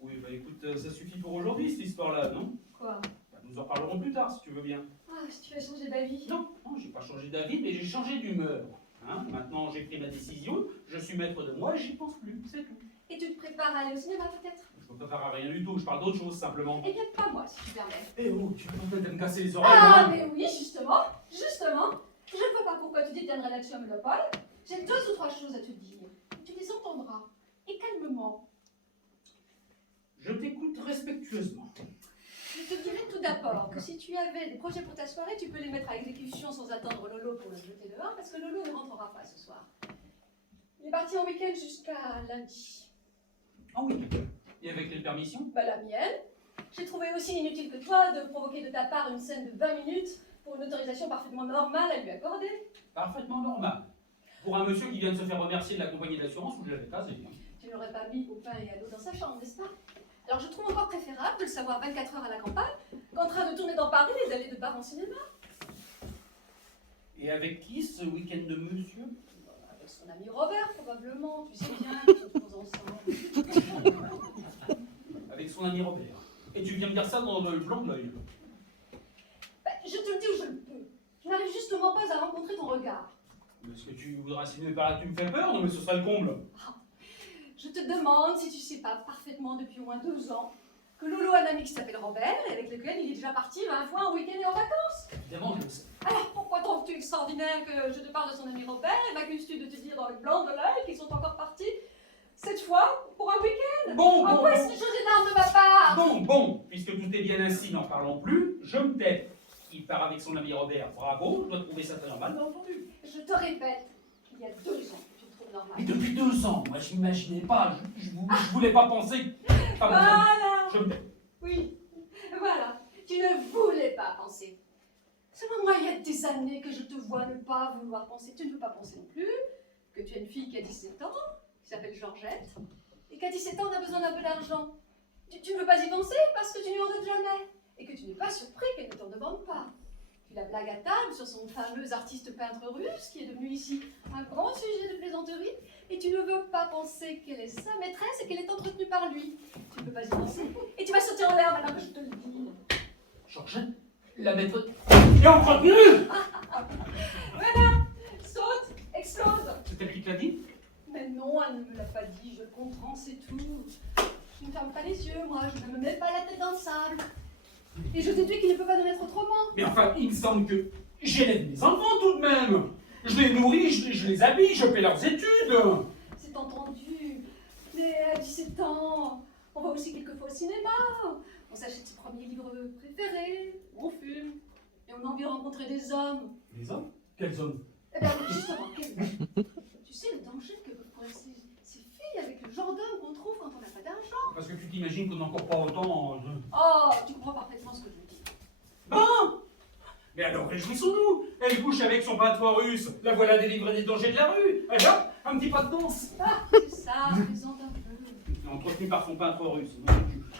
Oui, bah écoute, ça suffit pour aujourd'hui, cette histoire-là, non? Quoi? Bah, nous en parlerons plus tard, si tu veux bien. Ah, si tu as changé d'avis. Non, j'ai pas changé d'avis, mais j'ai changé d'humeur. Hein, maintenant, j'ai pris ma décision, je suis maître de moi, et j'y pense plus, c'est tout. Et tu te prépares à aller au cinéma peut-être? Je ne prépare à rien du tout, je parle d'autre chose, simplement. Eh bien, pas moi, si tu permets. Eh oh, tu vas peut-être me casser les oreilles, Ah, hein. mais oui, justement. Je ne vois pas pourquoi tu détiendrais là-dessus un monopole. J'ai 2 ou 3 choses à te dire. Tu les entendras. Et calmement. Je t'écoute respectueusement. Je te dirais tout d'abord que si tu avais des projets pour ta soirée, tu peux les mettre à exécution sans attendre Lolo pour le jeter dehors, parce que Lolo ne rentrera pas ce soir. Il est parti en week-end jusqu'à lundi. Ah oui, et avec les permissions? Bah, la mienne. J'ai trouvé aussi inutile que toi de provoquer de ta part une scène de 20 minutes pour une autorisation parfaitement normale à lui accorder. Parfaitement normal. Pour un monsieur qui vient de se faire remercier de la compagnie d'assurance où je l'avais casé. Tu n'aurais pas mis au pain et à l'eau dans sa chambre, n'est-ce pas? Alors je trouve encore préférable de le savoir 24 heures à la campagne qu'en train de tourner dans Paris et d'aller de bar en cinéma. Et avec qui ce week-end de monsieur? Avec son ami Robert, probablement. Tu sais bien qu'ils sont toujours ensemble. Avec son ami Robert. Et tu viens me dire ça dans le blanc de l'œil. Ben, je te le dis où je le peux. Je n'arrive justement pas à rencontrer ton regard. Est-ce que tu voudras insinuer par là que tu me fais peur? Non mais ce serait le comble. Je te demande si tu sais pas parfaitement depuis au moins 2 ans que que Lolo a un ami qui s'appelle Robert, et avec lequel il est déjà parti 20 fois en week-end et en vacances. Évidemment, je le sais. Alors pourquoi trouves-tu extraordinaire que je te parle de son ami Robert et m'accuses-tu de te dire dans le blanc de l'œil qu'ils sont encore partis cette fois pour un week-end? Bon, En quoi c'est une chose énorme de ma part? Bon, puisque tout est bien ainsi, n'en parlons plus, je me tais. Il part avec son ami Robert, bravo, je dois trouver ça très normal, bien entendu. Je te répète, il y a 2 ans que tu le trouves normal. Mais depuis 2 ans, moi je m'imaginais pas, je voulais pas penser. Enfin, Voilà. je me tais. Oui, voilà. Tu ne voulais pas penser. Seulement moi, il y a des années que je te vois ne pas vouloir penser. Tu ne veux pas penser non plus que tu as une fille qui a 17 ans, qui s'appelle Georgette, et qu'à 17 ans, on a besoin d'un peu d'argent. Tu ne veux pas y penser parce que tu n'y en donnes jamais, et que tu n'es pas surpris qu'elle ne t'en demande pas. Tu la blagues à table sur son fameux artiste peintre russe, qui est devenu ici un grand sujet de plaisanterie, et tu ne veux pas penser qu'elle est sa maîtresse et qu'elle est entretenue par lui. Tu ne veux pas y penser, et tu vas sauter en l'air maintenant que je te le dis. Georgette, la maîtresse est entretenue. Voilà, saute, explose. C'est elle qui te l'a dit? Mais non, elle ne me l'a pas dit, je le comprends, c'est tout. Je ne ferme pas les yeux, moi, je ne me mets pas la tête dans le sable. Et je déduis qu'il ne peut pas en être autrement. Mais enfin, il me semble que j'élève mes enfants tout de même. Je les nourris, je les habille, je paie leurs études. C'est entendu. Mais à 17 ans, on va aussi quelquefois au cinéma. On s'achète ses premiers livres préférés, on fume, et on a envie de rencontrer des hommes. Les hommes? Quels hommes? Eh bien, justement, tu sais le danger que peuvent courir ces filles avec le genre d'homme qu'on trouve quand on n'a pas d'argent. Parce que tu t'imagines qu'on n'a encore pas autant. Oh, tu comprends parfaitement ce que je veux dire. Bon! Mais alors réjouissons-nous! Elle couche avec son peintre russe, la voilà délivrée des dangers de la rue! Allez hop, un petit pas de danse! Ah, c'est ça, plaisante un peu. Elle est entretenue par son peintre russe.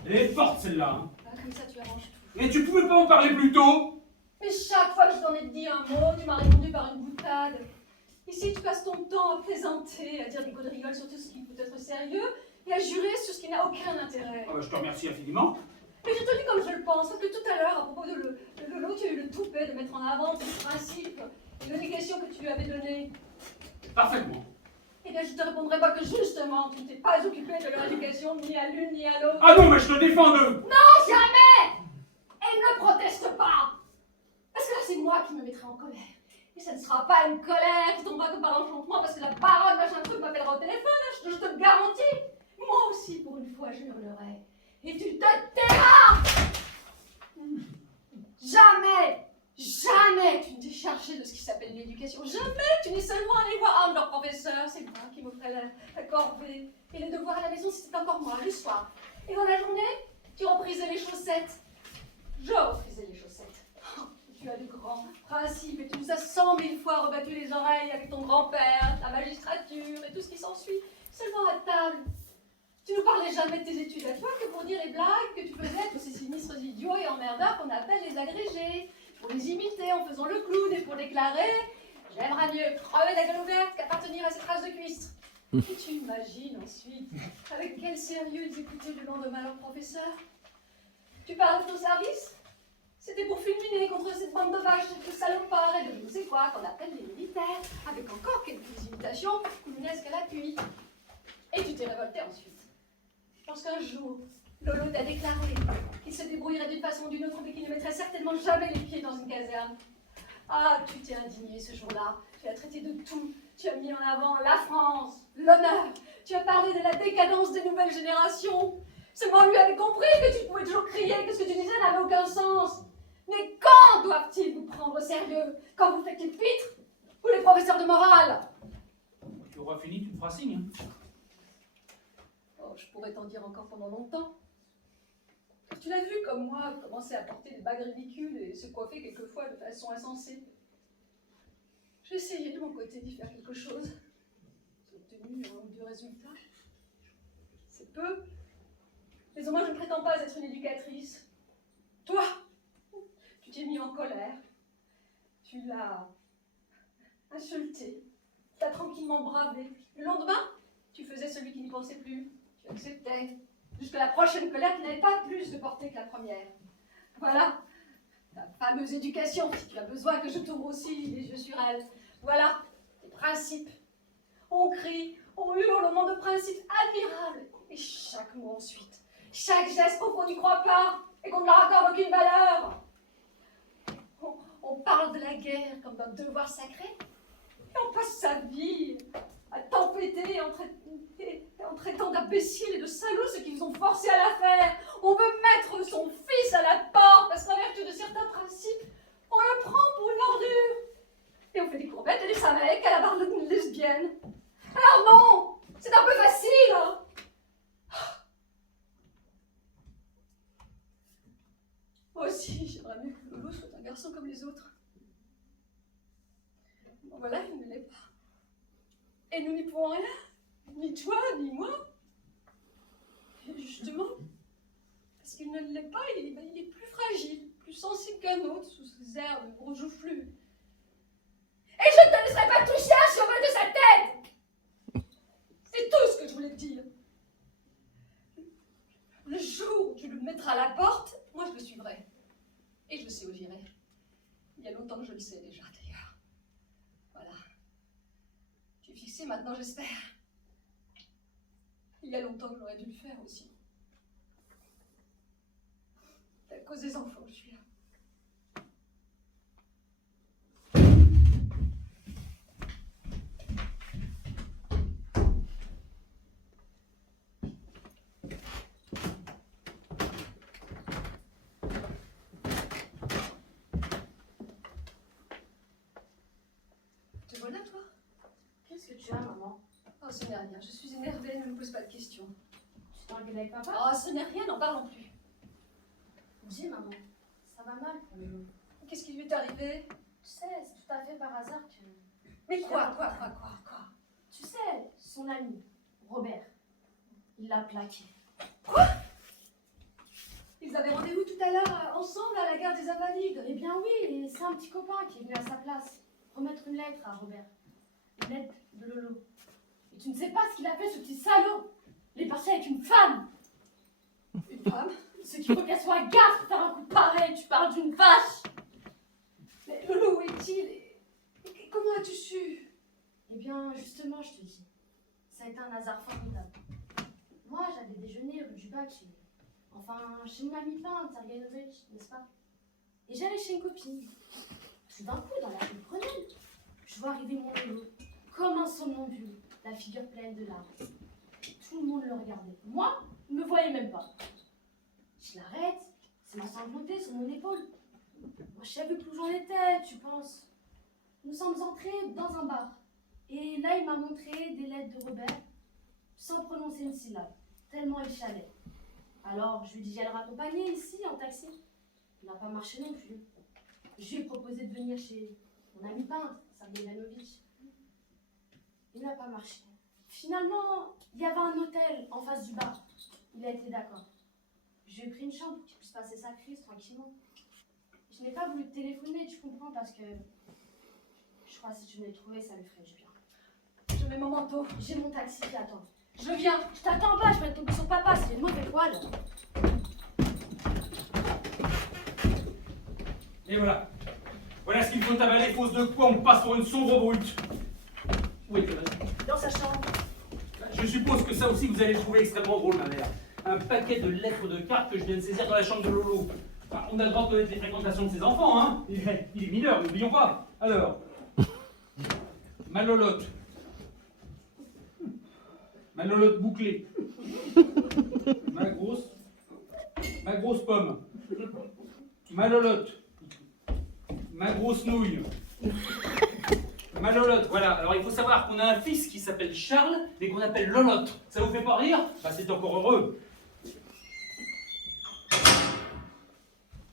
Elle est forte celle-là! Hein. Ah, comme ça, tu arranges tout. Et tu pouvais pas en parler plus tôt? Mais chaque fois que je t'en ai dit un mot, tu m'as répondu par une boutade. Ici, tu passes ton temps à plaisanter, à dire des gaudrioles sur tout ce qui peut être sérieux, et à jurer sur ce qui n'a aucun intérêt. Ah bah, je te remercie infiniment. Mais je te dis comme je le pense, parce que tout à l'heure, à propos de Lolo, tu as eu le toupet de mettre en avant tes principes et l'indication que tu lui avais donnée. Parfaitement. Eh bien, je te répondrai pas que justement, tu ne t'es pas occupé de leur éducation, ni à l'une ni à l'autre. Ah non, mais je te défends d'eux! Non, jamais! Et ne proteste pas! Parce que là, c'est moi qui me mettrai en colère. Et ça ne sera pas une colère qui tombera comme par enchantement parce que la baronne machin truc m'appellera au téléphone, hein, je te le garantis. Moi aussi, pour une fois, je hurlerai. Et tu te tairas! Jamais, jamais tu ne t'es chargé de ce qui s'appelle l'éducation. Jamais tu n'es seulement allé voir un de leurs professeurs, c'est moi qui m'offrais la corvée. Et les devoirs à la maison, c'était encore moi, le soir. Et dans la journée, tu reprisais les chaussettes. Je reprisais les chaussettes. Tu as de grands principes et tu nous as 100 000 fois rebattu les oreilles avec ton grand-père, ta magistrature et tout ce qui s'ensuit. Seulement à table. Tu ne parlais jamais de tes études à toi que pour dire les blagues que tu faisais tous ces sinistres idiots et emmerdeurs qu'on appelle les agrégés. Pour les imiter en faisant le clown et pour déclarer « J'aimerais mieux crever la gueule ouverte qu'appartenir à ces traces de cuistre ». Et tu imagines ensuite avec quel sérieux ils écoutaient le lendemain leur professeur. Tu parles de ton service? C'était pour fulminer contre cette bande de vaches, de salopards et de je ne sais quoi qu'on appelle les militaires, avec encore quelques imitations clownesques à l'appui. Et tu t'es révolté ensuite. Parce qu'un jour, Lolo t'a déclaré qu'il se débrouillerait d'une façon ou d'une autre, mais qu'il ne mettrait certainement jamais les pieds dans une caserne. Ah, tu t'es indigné ce jour-là. Tu as traité de tout. Tu as mis en avant la France, l'honneur. Tu as parlé de la décadence des nouvelles générations. Seulement lui avait compris que tu pouvais toujours crier que ce que tu disais n'avait aucun sens. Mais quand doivent-ils vous prendre au sérieux? Quand vous faites les pitres ou les professeurs de morale? Tu auras fini, tu me feras signe. Hein. Oh, je pourrais t'en dire encore pendant longtemps. Tu l'as vu comme moi commencer à porter des bagues ridicules et se coiffer quelquefois de façon insensée. J'ai essayé de mon côté d'y faire quelque chose. J'ai obtenu un ou deux résultats. C'est peu. Mais au moins je ne prétends pas être une éducatrice. Toi, tu t'es mis en colère. Tu l'as insulté. Tu l'as tranquillement bravé. Le lendemain, tu faisais celui qui n'y pensait plus. Tu acceptais. Jusqu'à la prochaine colère qui n'avait pas plus de portée que la première. Voilà. Ta fameuse éducation, si tu as besoin que je t'ouvre aussi les yeux sur elle. Voilà. Tes principes. On crie, on hurle au nom de principes admirables. Et chaque mot ensuite chaque geste au fond n'y croit pas et qu'on ne leur accorde aucune valeur. On parle de la guerre comme d'un devoir sacré et on passe sa vie à tempêter en traitant d'imbéciles et de salauds ceux qui nous ont forcés à la faire. On veut mettre son fils à la porte parce qu'en vertu de certains principes, on le prend pour une ordure. Et on fait des courbettes et des samecs à la barre d'une lesbienne. Alors non, c'est un peu facile. Hein. Moi aussi, j'aimerais mieux que Lolo soit un garçon comme les autres. Bon voilà, il ne l'est pas. Et nous n'y pouvons rien. Ni toi, ni moi. Et justement, parce qu'il ne l'est pas, il est plus fragile, plus sensible qu'un autre sous ses airs de gros joufflus. Et je ne te laisserai pas toucher un cheveu de sa tête. C'est tout ce que je voulais te dire. Le jour où tu le mettras à la porte, moi je le suivrai. Et je sais où j'irai. Il y a longtemps que je le sais déjà, d'ailleurs. Voilà. Tu es fixé maintenant, j'espère. Il y a longtemps que j'aurais dû le faire aussi. C'est à cause des enfants que je suis là. Te voilà, toi? Qu'est-ce que tu as, maman? Oh, ce n'est rien. Je suis énervée, ne me pose pas de questions. Tu t'engueules avec papa? Oh, ce n'est rien, n'en parlons plus. Dis, maman, ça va mal pour Lolo. Qu'est-ce qui lui est arrivé? Tu sais, c'est tout à fait par hasard que... Mais quoi? Tu sais, son ami, Robert, il l'a plaqué. Ils avaient rendez-vous tout à l'heure ensemble à la gare des Invalides. Eh bien oui, et c'est un petit copain qui est venu à sa place remettre une lettre à Robert. Une lettre de Lolo. Et tu ne sais pas ce qu'il a fait, ce petit salaud. Il est parti avec une femme. Une femme? Ce qu'il faut qu'elle soit gaffe de faire un coup pareil. Tu parles d'une vache. Mais Lolo, où est-il? Et comment as-tu su? Eh bien, justement, je te dis, ça a été un hasard formidable. Moi, j'avais déjeuné rue du Bac chez mon ami peintre, Sergei Nozovic, n'est-ce pas? Et j'allais chez une copine. Tout d'un coup, dans la rue Grenelle, je vois arriver mon Lolo, comme un somnambule, la figure pleine de larmes. Tout le monde le regardait. Moi, il ne me voyait même pas. Je l'arrête, c'est ma sanglotée sur mon épaule. Moi, je savais plus où j'en étais, tu penses? Nous sommes entrés dans un bar. Et là, il m'a montré des lettres de Robert, sans prononcer une syllabe, tellement il chalait. Alors, je lui ai dit, j'allais le raccompagner ici, en taxi. Il n'a pas marché non plus. Je lui ai proposé de venir chez mon ami peintre, Sergei Ivanovic. Il n'a pas marché. Finalement, il y avait un hôtel en face du bar. Il a été d'accord. Je lui ai pris une chambre pour qu'il puisse passer sa crise tranquillement. Je n'ai pas voulu te téléphoner, tu comprends, parce que je crois que si tu venais le trouver, ça lui ferait du bien. Je mets mon manteau. J'ai mon taxi qui attend. Je viens. Je t'attends pas, je vais tomber sur papa, c'est une mauvaise poil. Et voilà. Voilà ce qu'il faut avaler, fausse de quoi on passe pour une sombre brute. Où est Thérèse? Dans sa chambre. Je suppose que ça aussi vous allez trouver extrêmement drôle, ma mère. Un paquet de lettres de cartes que je viens de saisir dans la chambre de Lolo. Enfin, on a le droit de connaître les fréquentations de ses enfants, hein. Il est mineur, n'oublions pas. Alors, ma lolotte. Ma lolotte bouclée. Ma grosse pomme. Ma lolotte. Ma grosse nouille. Ma lolotte, voilà. Alors il faut savoir qu'on a un fils qui s'appelle Charles et qu'on appelle Lolotte. Ça vous fait pas rire? Bah c'est encore heureux.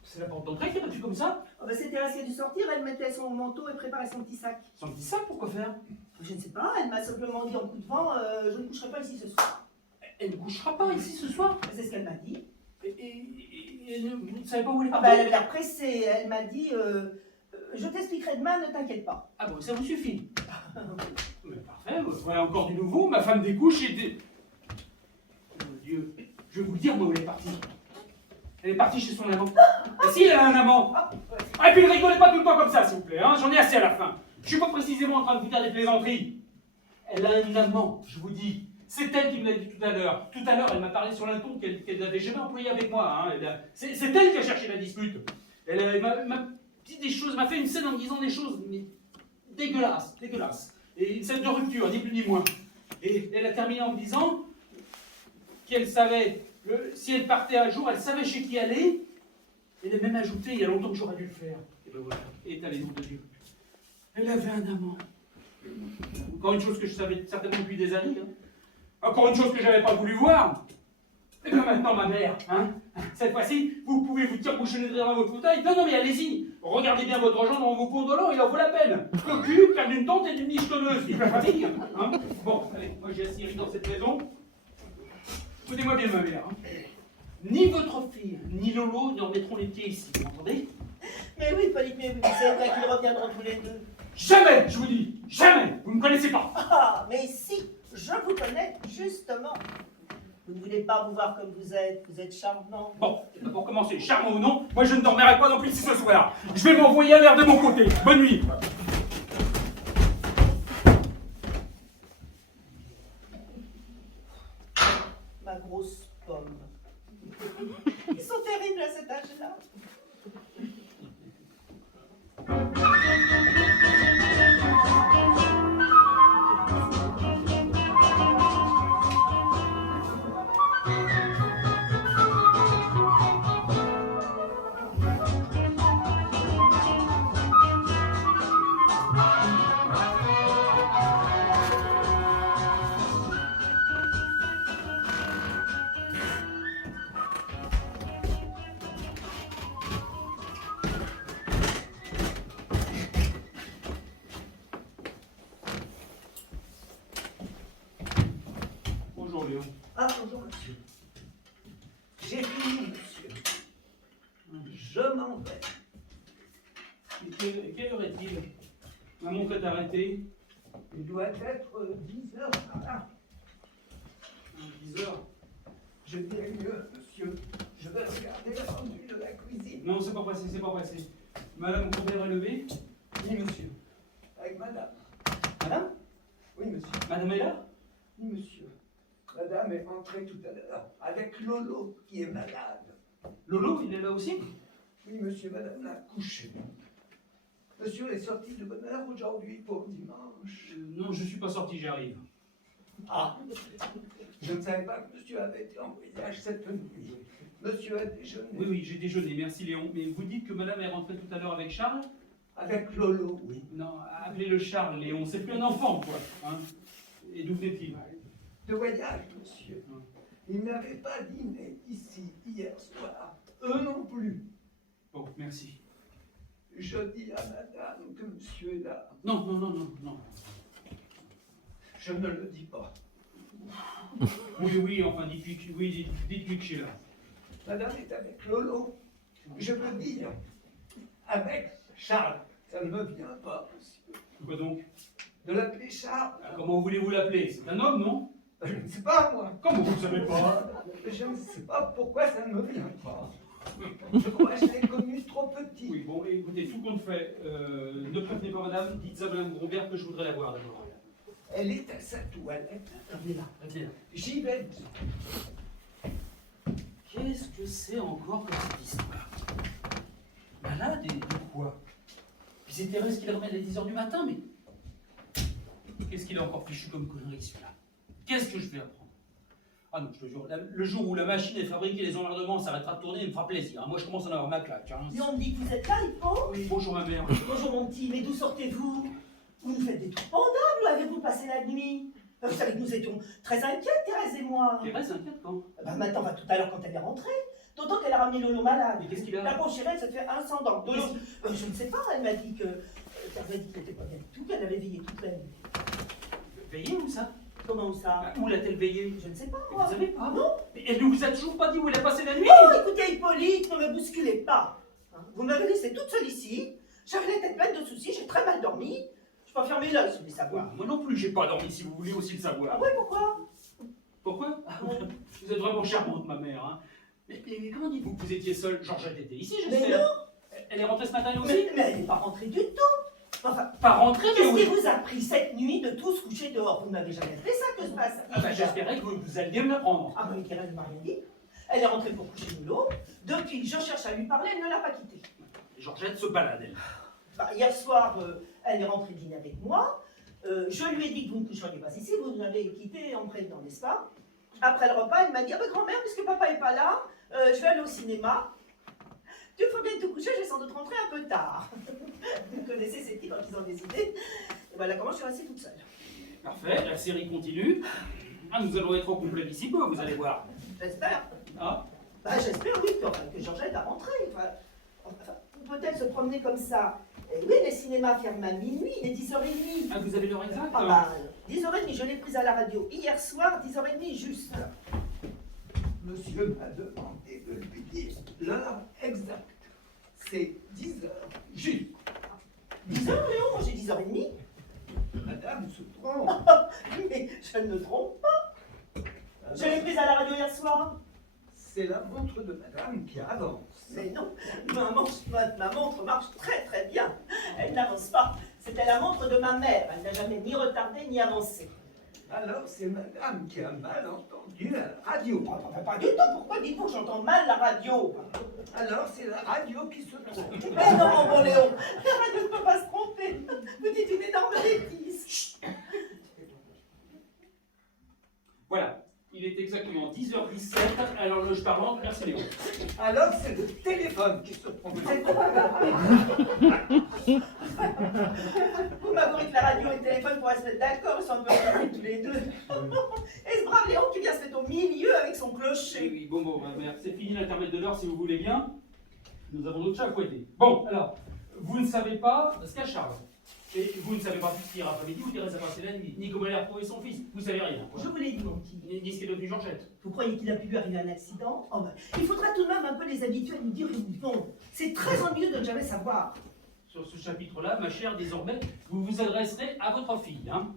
C'est la porte d'entrée qui est battue comme ça? Oh bah, c'est Thérèse qui a dû sortir, elle mettait son manteau et préparait son petit sac. Son petit sac, pourquoi faire? Je ne sais pas, elle m'a simplement dit en coup de vent, je ne coucherai pas ici ce soir. Elle ne couchera pas ici ce soir? C'est ce qu'elle m'a dit. Et vous ne savez pas où elle est Ah partie? bah, elle avait l'air pressée, elle m'a dit, je t'expliquerai demain, ne t'inquiète pas. Ah bon, ça vous suffit? Mais parfait, voilà encore du nouveau, ma femme découche et... Mon Dieu, je vais vous le dire, moi, où elle est partie. Elle est partie chez son amant. Et si, elle a un amant. Ah, et puis ne rigolez pas tout le temps comme ça, s'il vous plaît, hein, j'en ai assez à la fin. Je suis pas précisément en train de vous dire des plaisanteries. Elle a un amant, je vous dis. C'est elle qui me l'a dit tout à l'heure. Tout à l'heure, elle m'a parlé sur un ton qu'elle n'avait jamais employé avec moi. Hein. C'est elle qui a cherché la dispute. Elle m'a dit des choses, m'a fait une scène en me disant des choses mais dégueulasses, dégueulasses. Et une scène de rupture, ni plus ni moins. Et elle a terminé en me disant qu'elle savait, si elle partait un jour, elle savait chez qui aller. Elle a même ajouté, il y a longtemps que j'aurais dû le faire. Et ben voilà, étalé, nom de Dieu. Elle avait un amant. Encore une chose que je savais certainement depuis des années. Hein. Encore une chose que je n'avais pas voulu voir. Et bien maintenant, ma mère, hein, cette fois-ci, vous pouvez vous tire-bouchonner de rire dans votre fauteuil. Non, non, mais allez-y. Regardez bien votre gendre en vous condolant, il en vaut la peine. Le cul, car d'une tante et d'une nichetonneuse. C'est la famille. Hein. Bon, allez, moi j'ai assis dans cette maison. Écoutez-moi bien, ma mère. Hein. Ni votre fille, ni Lolo ne remettront les pieds ici, vous m'entendez? Mais oui, Hippolyte, mais oui, c'est vrai qu'ils reviendront tous les deux. Jamais, je vous dis, jamais. Vous ne me connaissez pas. Ah, mais si, je vous connais, justement. Vous ne voulez pas vous voir comme vous êtes charmant. Bon, pour commencer, charmant ou non, moi je ne dormirai pas non plus ici ce soir. Je vais m'envoyer à l'air de mon côté. Bonne nuit. Ma grosse pomme. Ils sont terribles à cet âge-là. Bonjour Léon. Ah, bonjour, monsieur. J'ai fini, monsieur. Je m'en vais. Et quelle heure est-il? Ma montre est arrêtée. Il doit être 10 heures par là. 10 heures. Je dirais mieux, monsieur. Je vais regarder la pendule de la cuisine. Non, c'est pas pressé, c'est pas pressé. Madame, vous pouvez relever? Oui, monsieur. Avec madame. Madame? Oui, monsieur. Madame est là? Oui, monsieur. Madame est entrée tout à l'heure avec Lolo, qui est malade. Lolo, il est là aussi? Oui, monsieur, madame l'a couché. Monsieur est sorti de bonne heure aujourd'hui pour dimanche. Non, je suis pas sorti, j'arrive. Ah, je ne savais pas que monsieur avait été en voyage cette nuit. Monsieur a déjeuné. Oui, oui, j'ai déjeuné, merci Léon. Mais vous dites que madame est rentrée tout à l'heure avec Charles? Avec Lolo, oui. Non, appelez-le Charles, Léon, c'est plus un enfant, quoi. Hein. Et d'où venait-il? De voyage, monsieur. Ils n'avaient pas dîné ici hier soir. Eux non plus. Bon, merci. Je dis à madame que monsieur est là. Non, non, non, non, non. Je ne le dis pas. Oui, oui, enfin, dites-lui que je suis là. Madame est avec Lolo. Je veux dire, avec Charles. Ça ne me vient pas, monsieur. Quoi donc? De l'appeler Charles. Comment voulez-vous l'appeler? C'est un homme, non? Je ne sais pas, moi. Comment vous ne savez pas? Je ne sais pas pourquoi ça ne me vient pas. Je crois que je l'ai connu trop petit. Oui, bon, écoutez, tout compte fait, ne prévenez pas madame, dites à madame Grombert que je voudrais la voir d'abord. Elle est à sa toilette. Revenez-la, revenez-la. J'y vais. Qu'est-ce que c'est encore comme cette histoire? Malade et de quoi? Puis c'est Thérèse qui le remet à 10h du matin, mais... Qu'est-ce qu'il a encore fichu comme connerie, celui-là? Qu'est-ce que je vais apprendre? Ah non, je te jure, le jour où la machine est fabriquée, les emmerdements s'arrêtera de tourner, il me fera plaisir. Moi, je commence à en avoir ma claque. Hein. Et on me dit que vous êtes là, Hippo? Oui, bonjour ma mère. Bonjour mon petit, mais d'où sortez-vous? Vous nous faites des trucs pendables, où avez-vous passé la nuit? Vous savez que nous étions très inquiètes, Thérèse et moi. Thérèse inquiète quand? Maintenant, tout à l'heure quand elle est rentrée. D'autant qu'elle a ramené Lolo malade. Mais qu'est-ce qu'il a? La pauvre chérie, ça te fait un sang dans le dos. Je ne sais pas, elle m'a dit que... Thérèse a dit qu'elle n'était pas bien du tout, qu'elle avait veillé toute la nuit. Veillé où ça? Comment ça? Où l'a-t-elle veillé? Je ne sais pas, Mais moi. vous savez pas? Non. Mais elle ne vous a toujours pas dit où elle a passé la nuit? Oh, écoutez, Hippolyte, ne me bousculez pas. Hein, vous m'avez laissé toute seule ici. J'avais la tête pleine de soucis, j'ai très mal dormi. Je peux fermer l'œil si vous voulez savoir. Moi non plus, j'ai pas dormi, si vous voulez aussi le savoir. Ah ouais, pourquoi? Pourquoi? Vous êtes vraiment charmante, ma mère. Hein. Mais comment dites-vous que vous étiez seule? Georgette était ici, Mais j'espère. non. Elle est rentrée ce matin, elle aussi? Mais elle n'est pas rentrée du tout. Enfin, Pas rentrer, mais qu'est-ce oui. qui vous a pris cette nuit de tous coucher dehors? Vous n'avez jamais fait ça, que se passe? Ah bah, j'espérais que vous alliez me l'apprendre. Ah ben, Thérèse ne m'a rien dit. Elle est rentrée pour coucher de l'eau. Depuis que je cherche à lui parler, elle ne l'a pas quittée. Georgette se balade, elle. Bah, hier soir, elle est rentrée dîner avec moi. Je lui ai dit que vous ne coucheriez pas ici, vous nous avez quitté en prévenant, n'est-ce pas? Après le repas, elle m'a dit, ah ben grand-mère, puisque papa n'est pas là, je vais aller au cinéma. Tu ferais bien de te coucher, je vais sans doute rentrer un peu tard. Vous connaissez ces types quand ils ont des idées. Et voilà comment je suis restée toute seule. Parfait, la série continue. Ah, nous allons être au complet d'ici peu, vous allez voir. J'espère. Ah, Bah, j'espère, oui, que Georgette va rentrer. Enfin, peut-être se promener comme ça. Et oui, les cinémas ferment à minuit, il est 10h30. ah, vous avez l'heure exacte? Ah bah, 10h30, je l'ai prise à la radio hier soir, 10h30 juste. Monsieur m'a demandé de lui dire l'heure exacte. C'est 10 heures. Juste. 10h, Léon, moi j'ai 10h30. Madame se trompe. Mais je ne me trompe pas. Je l'ai prise à la radio hier soir. C'est la montre de madame qui avance. Mais non, ma montre marche très très bien. Elle n'avance pas. C'était la montre de ma mère. Elle n'a jamais ni retardé ni avancé. Alors c'est madame qui a mal entendu la radio. Pas du tout. Pourquoi dites-vous que j'entends mal la radio? Alors c'est la radio qui se trompe. Mais non, mon bon Léon, la radio ne peut pas se tromper. Vous dites une énorme bêtise. Chut. Voilà. Il est exactement 10h17 à l'horloge parlante. Merci Léo. Alors c'est le téléphone qui se trompe. Vous m'avouerez que la radio et le téléphone pourraient se mettre d'accord, ils sont un peu ridicules tous les deux. Et ce brave Léon qui vient se mettre au milieu avec son Oui, clocher. oui, bon, ma mère, c'est fini l'intermède de l'heure si vous voulez bien. Nous avons d'autres chats à fouetter. Bon, alors, vous ne savez pas ce qu'a Charles. Et vous ne savez pas ce qu'il ira après-midi ou Thérèse a passé la nuit, ni comment elle a retrouvé son fils. Vous savez rien. Je vous l'ai dit, mon petit. Ni ce qui est devenu Georgette. Vous croyez qu'il a pu lui arriver un accident? Oh ben, il faudra tout de même un peu les habituer à nous dire une non. C'est très ennuyeux de ne jamais savoir. Sur ce chapitre-là, ma chère, désormais, vous vous adresserez à votre fille. Hein.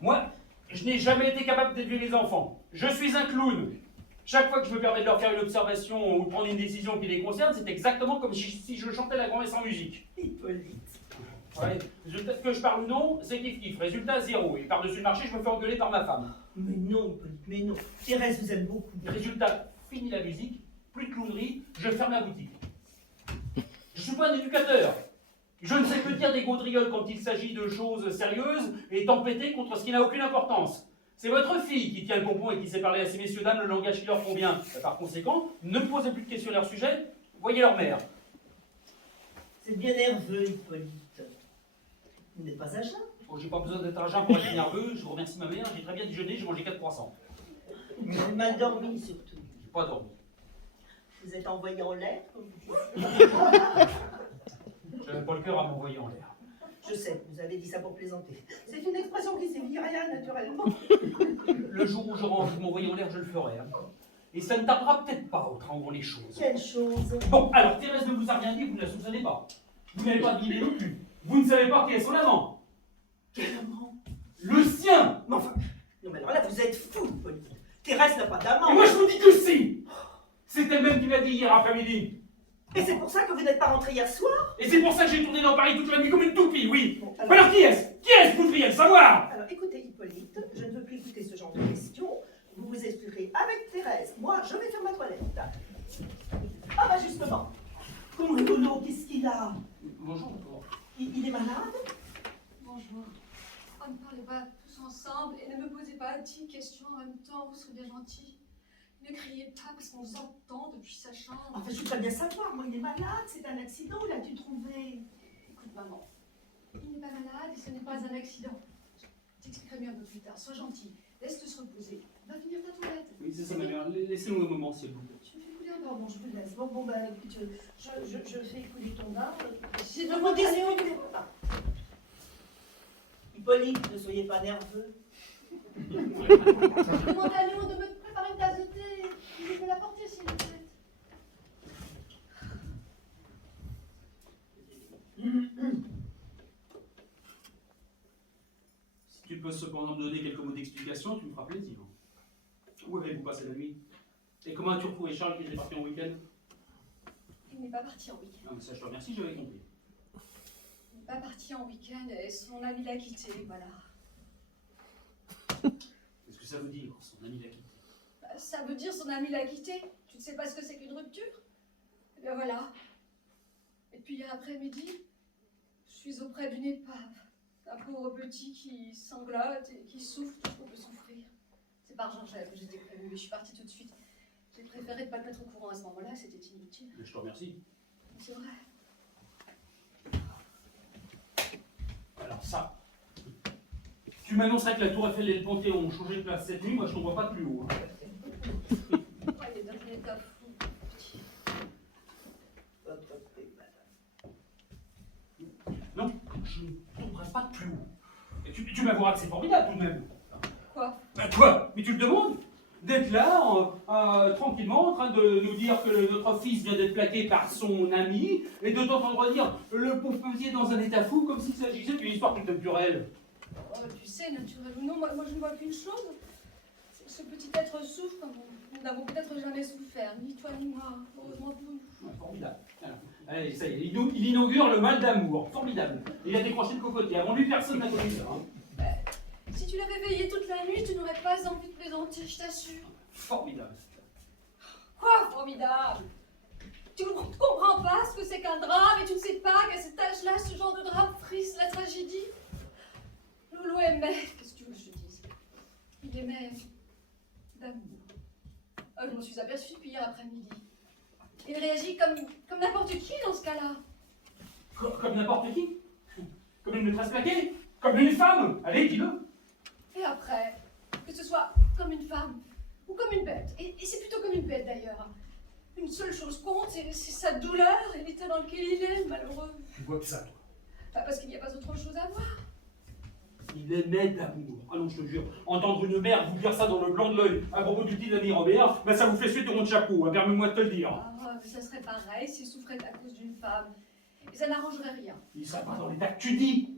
Moi, je n'ai jamais été capable d'élever les enfants. Je suis un clown. Chaque fois que je me permets de leur faire une observation ou de prendre une décision qui les concerne, c'est exactement comme si je chantais la grand-messe en musique. Hippolyte. Ouais. Que je parle ou non, c'est kiff-kiff. Résultat, 0. Et par-dessus le marché, je me fais engueuler par ma femme. Mais non, Hippolyte, mais non. Thérèse vous aime beaucoup. Résultat, fini la musique, plus de clownerie, je ferme la boutique. Je suis pas un éducateur. Je ne sais que dire des gaudrioles quand il s'agit de choses sérieuses et tempêter contre ce qui n'a aucune importance. C'est votre fille qui tient le pompon et qui sait parler à ces messieurs dames le langage qui leur convient. Par conséquent, ne me posez plus de questions à leur sujet, voyez leur mère. C'est bien nerveux, Hippolyte. Vous n'êtes pas à jeun. Oh, j'ai pas besoin d'être à jeun pour être nerveux, je vous remercie ma mère, j'ai très bien déjeuné, j'ai mangé 4 croissants. Vous avez mal dormi, surtout. J'ai pas dormi. Vous êtes envoyé en l'air, comme vous dites. J'avais pas le cœur à m'envoyer en l'air. Je sais, vous avez dit ça pour plaisanter. C'est une expression qui signifie rien, naturellement. Le jour où j'aurai envie de m'envoyer en l'air, je le ferai. Hein. Et ça ne tardera peut-être pas au train où vont les choses. Quelle chose. Bon, alors Thérèse ne vous a rien dit, vous ne la soupçonnez pas. Vous n'avez pas deviné non plus. Vous ne savez pas qui est son amant. Quel amant? Le sien. Mais enfin, non mais alors là, vous êtes fou, Hippolyte. Thérèse n'a pas d'amant. Et moi je vous dis que si. C'est elle-même qui l'a dit hier après-midi. Et c'est pour ça que vous n'êtes pas rentré hier soir? Et c'est pour ça que j'ai tourné dans Paris toute la nuit comme une toupie, oui. Bon, Alors qui est-ce? Qui est-ce, vous devriez le savoir. Alors écoutez, Hippolyte, je ne veux plus écouter ce genre de questions. Vous vous expliquerez avec Thérèse. Moi, je vais faire ma toilette. Ah bah justement. Comment Lolo, qu'est-ce qu'il a? Bonjour. Il est malade? Bonjour. Oh, ne parlez pas tous ensemble et ne me posez pas 10 questions en même temps, vous serez bien gentils. Ne criez pas parce qu'on vous entend depuis sa chambre. Enfin, je voudrais bien savoir. Moi, il est malade. C'est un accident. Où l'as-tu trouvé? Écoute, maman, il n'est pas malade et ce n'est pas un accident. Je t'expliquerai mieux un peu plus tard. Sois gentil, laisse-le se reposer. Va finir ta toilette. Oui, c'est ça, ma mère. Laissez-nous un moment, s'il vous plaît. Tu me fais couler un peu. Bon, je vous laisse. Bon, bah, écoute, je fais couler ton bain. J'ai Ne vous disputez pas. Hippolyte, ne soyez pas nerveux. Demande à Léon de me préparer une tasse de thé. Je vais la porter s'il le souhaite. Si tu peux cependant me donner quelques mots d'explication, tu me feras plaisir. Où avez-vous passé la nuit? Et comment as-tu retrouvé Charles qui était parti en week-end? Il n'est pas parti en week-end. Ah, mais ça, je te remercie, j'avais compris. pas parti en week-end et son ami l'a quitté, voilà. Qu'est-ce que ça veut dire, son ami l'a quitté? Bah, ça veut dire son ami l'a quitté. Tu ne sais pas ce que c'est qu'une rupture? Eh bien voilà. Et puis hier après-midi, je suis auprès d'une épave. Un pauvre petit qui sanglote et qui souffre tout ce qu'on peut souffrir. C'est par Jean-Jacques que j'étais prévenue, mais je suis partie tout de suite. J'ai préféré ne pas te mettre au courant à ce moment-là, c'était inutile. Je te remercie. C'est vrai. Alors ça, tu m'annoncerais que la Tour Eiffel et le Panthéon ont changé de place cette nuit, moi je t'en vois pas de plus haut. Hein. Ouais, il est dans un état fou. Non, je ne tomberai pas de plus haut. Et tu m'avoueras que c'est formidable tout de même. Quoi? Ben quoi? Mais tu le demandes? D'être là, tranquillement, en train de nous dire que notre fils vient d'être plaqué par son ami, et de t'entendre dire le pauvre petit est dans un état fou, comme s'il s'agissait d'une histoire culturelle. Oh, tu sais, naturel ou non, moi je ne vois qu'une chose. Ce petit être souffre comme nous n'avons peut-être jamais souffert, ni toi ni moi, heureusement pour nous. Ouais, formidable. Alors, allez, ça y est, il inaugure le mal d'amour. Formidable. Il a décroché le cocotier. Avant lui, personne n'a connu ça. Hein. Si tu l'avais veillé toute la nuit, tu n'aurais pas envie de plaisanter, je t'assure. Formidable. Quoi, formidable? Tu ne comprends pas ce que c'est qu'un drame et tu ne sais pas qu'à cet âge-là, ce genre de drame frise la tragédie. Lolo aimait, qu'est-ce que tu veux que je te dise? Il aimait d'amour. Je m'en suis aperçue depuis hier après-midi. Il réagit comme n'importe qui dans ce cas-là. Comme n'importe qui? Comme une maîtresse plaquée? Comme une femme? Allez, dis-le. Et après, que ce soit comme une femme ou comme une bête, et c'est plutôt comme une bête d'ailleurs. Une seule chose compte, c'est sa douleur et l'état dans lequel il est, malheureux. Tu vois que ça, toi. Enfin, parce qu'il n'y a pas autre chose à voir. Il aimait d'amour. Ah non, je te jure, entendre une mère vous dire ça dans le blanc de l'œil à propos du petit Danny Robert, ben ça vous fait suite au rond de chapeau, hein, permets-moi de te le dire. Ah, mais ça serait pareil s'il souffrait à cause d'une femme. Et ça n'arrangerait rien. Il serait pas dans l'état que tu dis.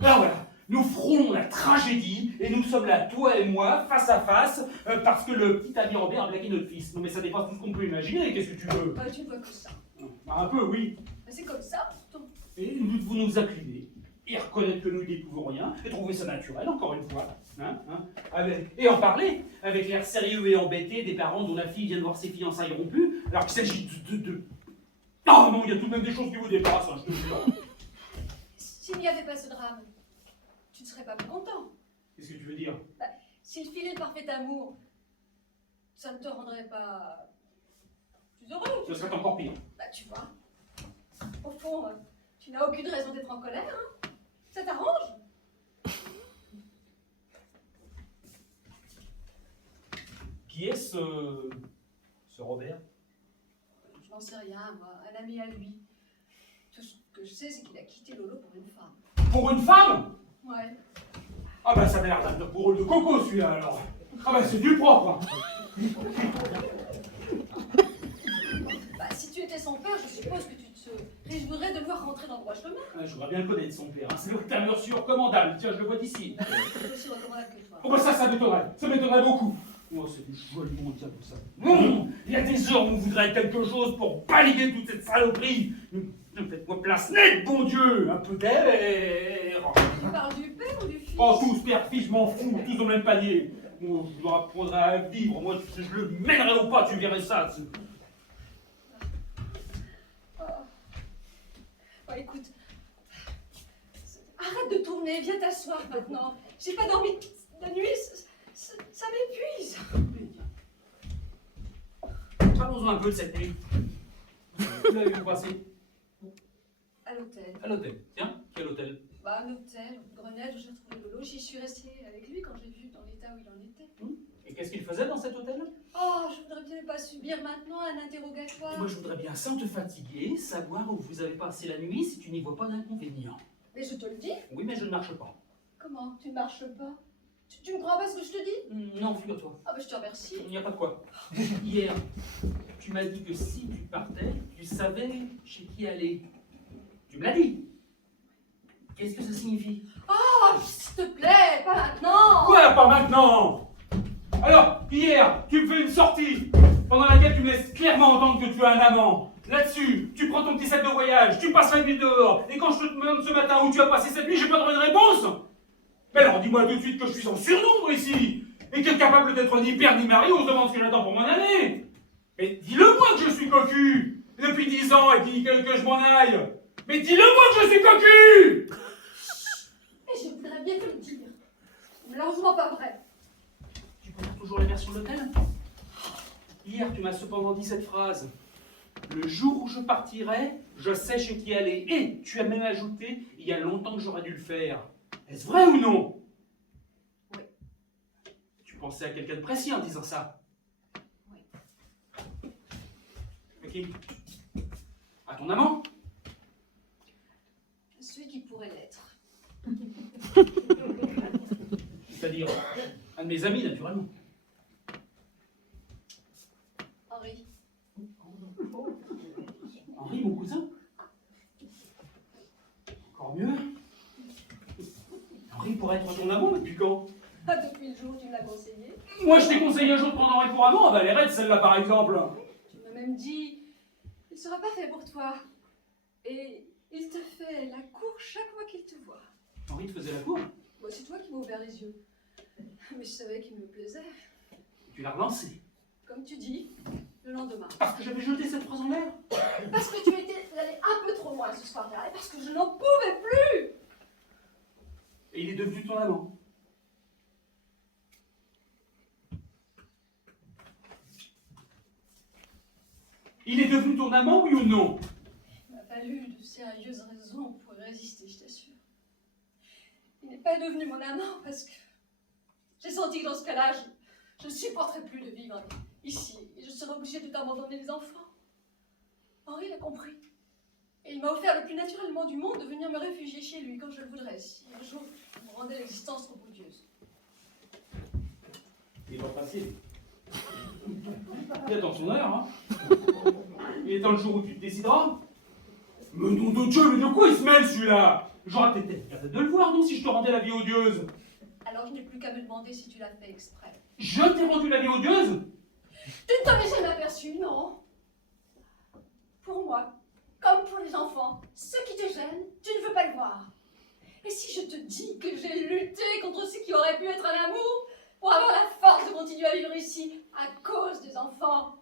Alors voilà, nous frôlons la tragédie et nous sommes là, toi et moi, face à face, parce que le petit ami Robert a blagué notre fils. Non mais ça dépasse tout ce qu'on peut imaginer, qu'est-ce que tu veux? Tu ne vois que ça. Bah, un peu, oui. Mais c'est comme ça, pourtant. Et vous nous accusez, et reconnaître que nous ne découvrons rien, et trouver ça naturel, encore une fois. Et en parler, avec l'air sérieux et embêté des parents dont la fille vient de voir ses fiançailles rompues, alors qu'il s'agit de... Oh non, il y a tout de même des choses qui vous dépassent, hein, je te jure. S'il n'y avait pas ce drame, tu ne serais pas plus content. Qu'est-ce que tu veux dire? S'il filait le parfait amour, ça ne te rendrait pas plus heureux. Ce serait encore pire. Bah, tu vois, au fond, tu n'as aucune raison d'être en colère, hein. Ça t'arrange? Qui est ce Robert? Je n'en sais rien, moi, un ami à lui. Tout ce que je sais, c'est qu'il a quitté Lolo pour une femme. Pour une femme? Ouais. Ah bah ça m'a l'air d'un beau rôle de coco celui-là alors. Ah bah c'est du propre. Bah, si tu étais son père, je suppose que tu te réjouirais de le voir rentrer dans le droit chemin. Ah, je voudrais bien le connaître son père. Hein. C'est le termeur surcommandable. Tiens, je le vois d'ici. C'est aussi recommandable que toi. Oh bah ça m'étonnerait. Ça m'étonnerait beaucoup. Oh, c'est du joli monde, tiens, pour ça. Non, il y a des heures où on voudrait quelque chose pour balayer toute cette saloperie. Faites-moi place nette, bon Dieu. Un peu d'air. Tu parles du père ou du fils? Oh, tous, père, fils, je m'en fous. Tous dans le même panier. Oh, je leur apprendrai à vivre. Moi, je le mènerai au pas, tu verrais ça. Oh, écoute, arrête de tourner, viens t'asseoir maintenant. J'ai pas dormi la nuit, ça m'épuise. Parlons-en un peu de cette nuit. Vous l'avez vu passer? À l'hôtel. À l'hôtel. Tiens, quel hôtel? Bah, un hôtel, Grenelle, où j'ai retrouvé Lolo. J'y suis restée avec lui quand j'ai vu dans l'état où il en était. Et qu'est-ce qu'il faisait dans cet hôtel? Oh, je voudrais bien ne pas subir maintenant un interrogatoire. Et moi, je voudrais bien, sans te fatiguer, savoir où vous avez passé la nuit si tu n'y vois pas d'inconvénient. Mais je te le dis. Oui, mais je ne marche pas. Comment? Tu ne marches pas? Tu ne crois pas ce que je te dis? Non, figure-toi. Ah, bah, je te remercie. Il n'y a pas de quoi. Hier, tu m'as dit que si tu partais, tu savais chez qui aller. Tu me l'as dit. Qu'est-ce que ça signifie? Oh, s'il te plaît, pas maintenant. Quoi, pas maintenant? Alors, hier, tu me fais une sortie pendant laquelle tu me laisses clairement entendre que tu as un amant. Là-dessus, tu prends ton petit sac de voyage, tu passes la nuit dehors, et quand je te demande ce matin où tu as passé cette nuit, j'ai pas droit de réponse. Mais alors dis-moi tout de suite que je suis en surnombre ici, et que capable d'être ni père ni mari, on se demande ce que j'attends pour mon année. Mais dis-le-moi que je suis cocu depuis 10 ans et que je m'en aille. Mais dis-le-moi que je suis cocu. Et je voudrais bien te le dire. Malheureusement pas vrai. Tu préfères toujours la version de l'hôtel? Hier, tu m'as cependant dit cette phrase. Le jour où je partirai, je sais chez qui aller. Et tu as même ajouté, il y a longtemps que j'aurais dû le faire. Est-ce vrai ou non? Oui. Tu pensais à quelqu'un de précis en disant ça? Oui. À qui? À ton amant? Celui qui pourrait l'être. C'est-à-dire un de mes amis, naturellement. Henri. Henri, mon cousin? Encore mieux. Henri pourrait être ton amant depuis quand? Ah, depuis le jour où tu me l'as conseillé. Moi, je t'ai conseillé un jour de prendre Henri pour amant. Ah bah, elle est raide, celle-là, par exemple. Tu m'as même dit, il sera pas fait pour toi. Et il te fait la cour chaque fois qu'il te voit. Henri te faisait la cour. Bon, c'est toi qui m'as ouvert les yeux. Mais je savais qu'il me plaisait. Tu l'as relancé. Comme tu dis, le lendemain. Parce que j'avais jeté cette phrase en l'air. Parce que tu étais allé un peu trop loin ce soir-là. Et parce que je n'en pouvais plus. Et il est devenu ton amant. Il est devenu ton amant, oui ou non? Il m'a fallu de sérieuses raisons pour résister, je t'assure. Il n'est pas devenu mon amant parce que j'ai senti que dans ce cas-là, je ne supporterais plus de vivre ici et je serais obligée de t'abandonner les enfants. Henri l'a compris. Et il m'a offert le plus naturellement du monde de venir me réfugier chez lui quand je le voudrais, si un jour je me rendais l'existence trop odieuse. Il va passer. Fais attention d'ailleurs, hein. Il est temps le jour où tu te décideras. Mais nom de Dieu, mais de quoi il se mêle celui-là? J'aurais peut-être été capable de le voir, non, si je te rendais la vie odieuse. Alors je n'ai plus qu'à me demander si tu l'as fait exprès. Je t'ai rendu la vie odieuse? Tu ne t'en es jamais aperçu, non? Pour moi, comme pour les enfants, ce qui te gêne, tu ne veux pas le voir. Et si je te dis que j'ai lutté contre ce qui aurait pu être un amour pour avoir la force de continuer à vivre ici à cause des enfants?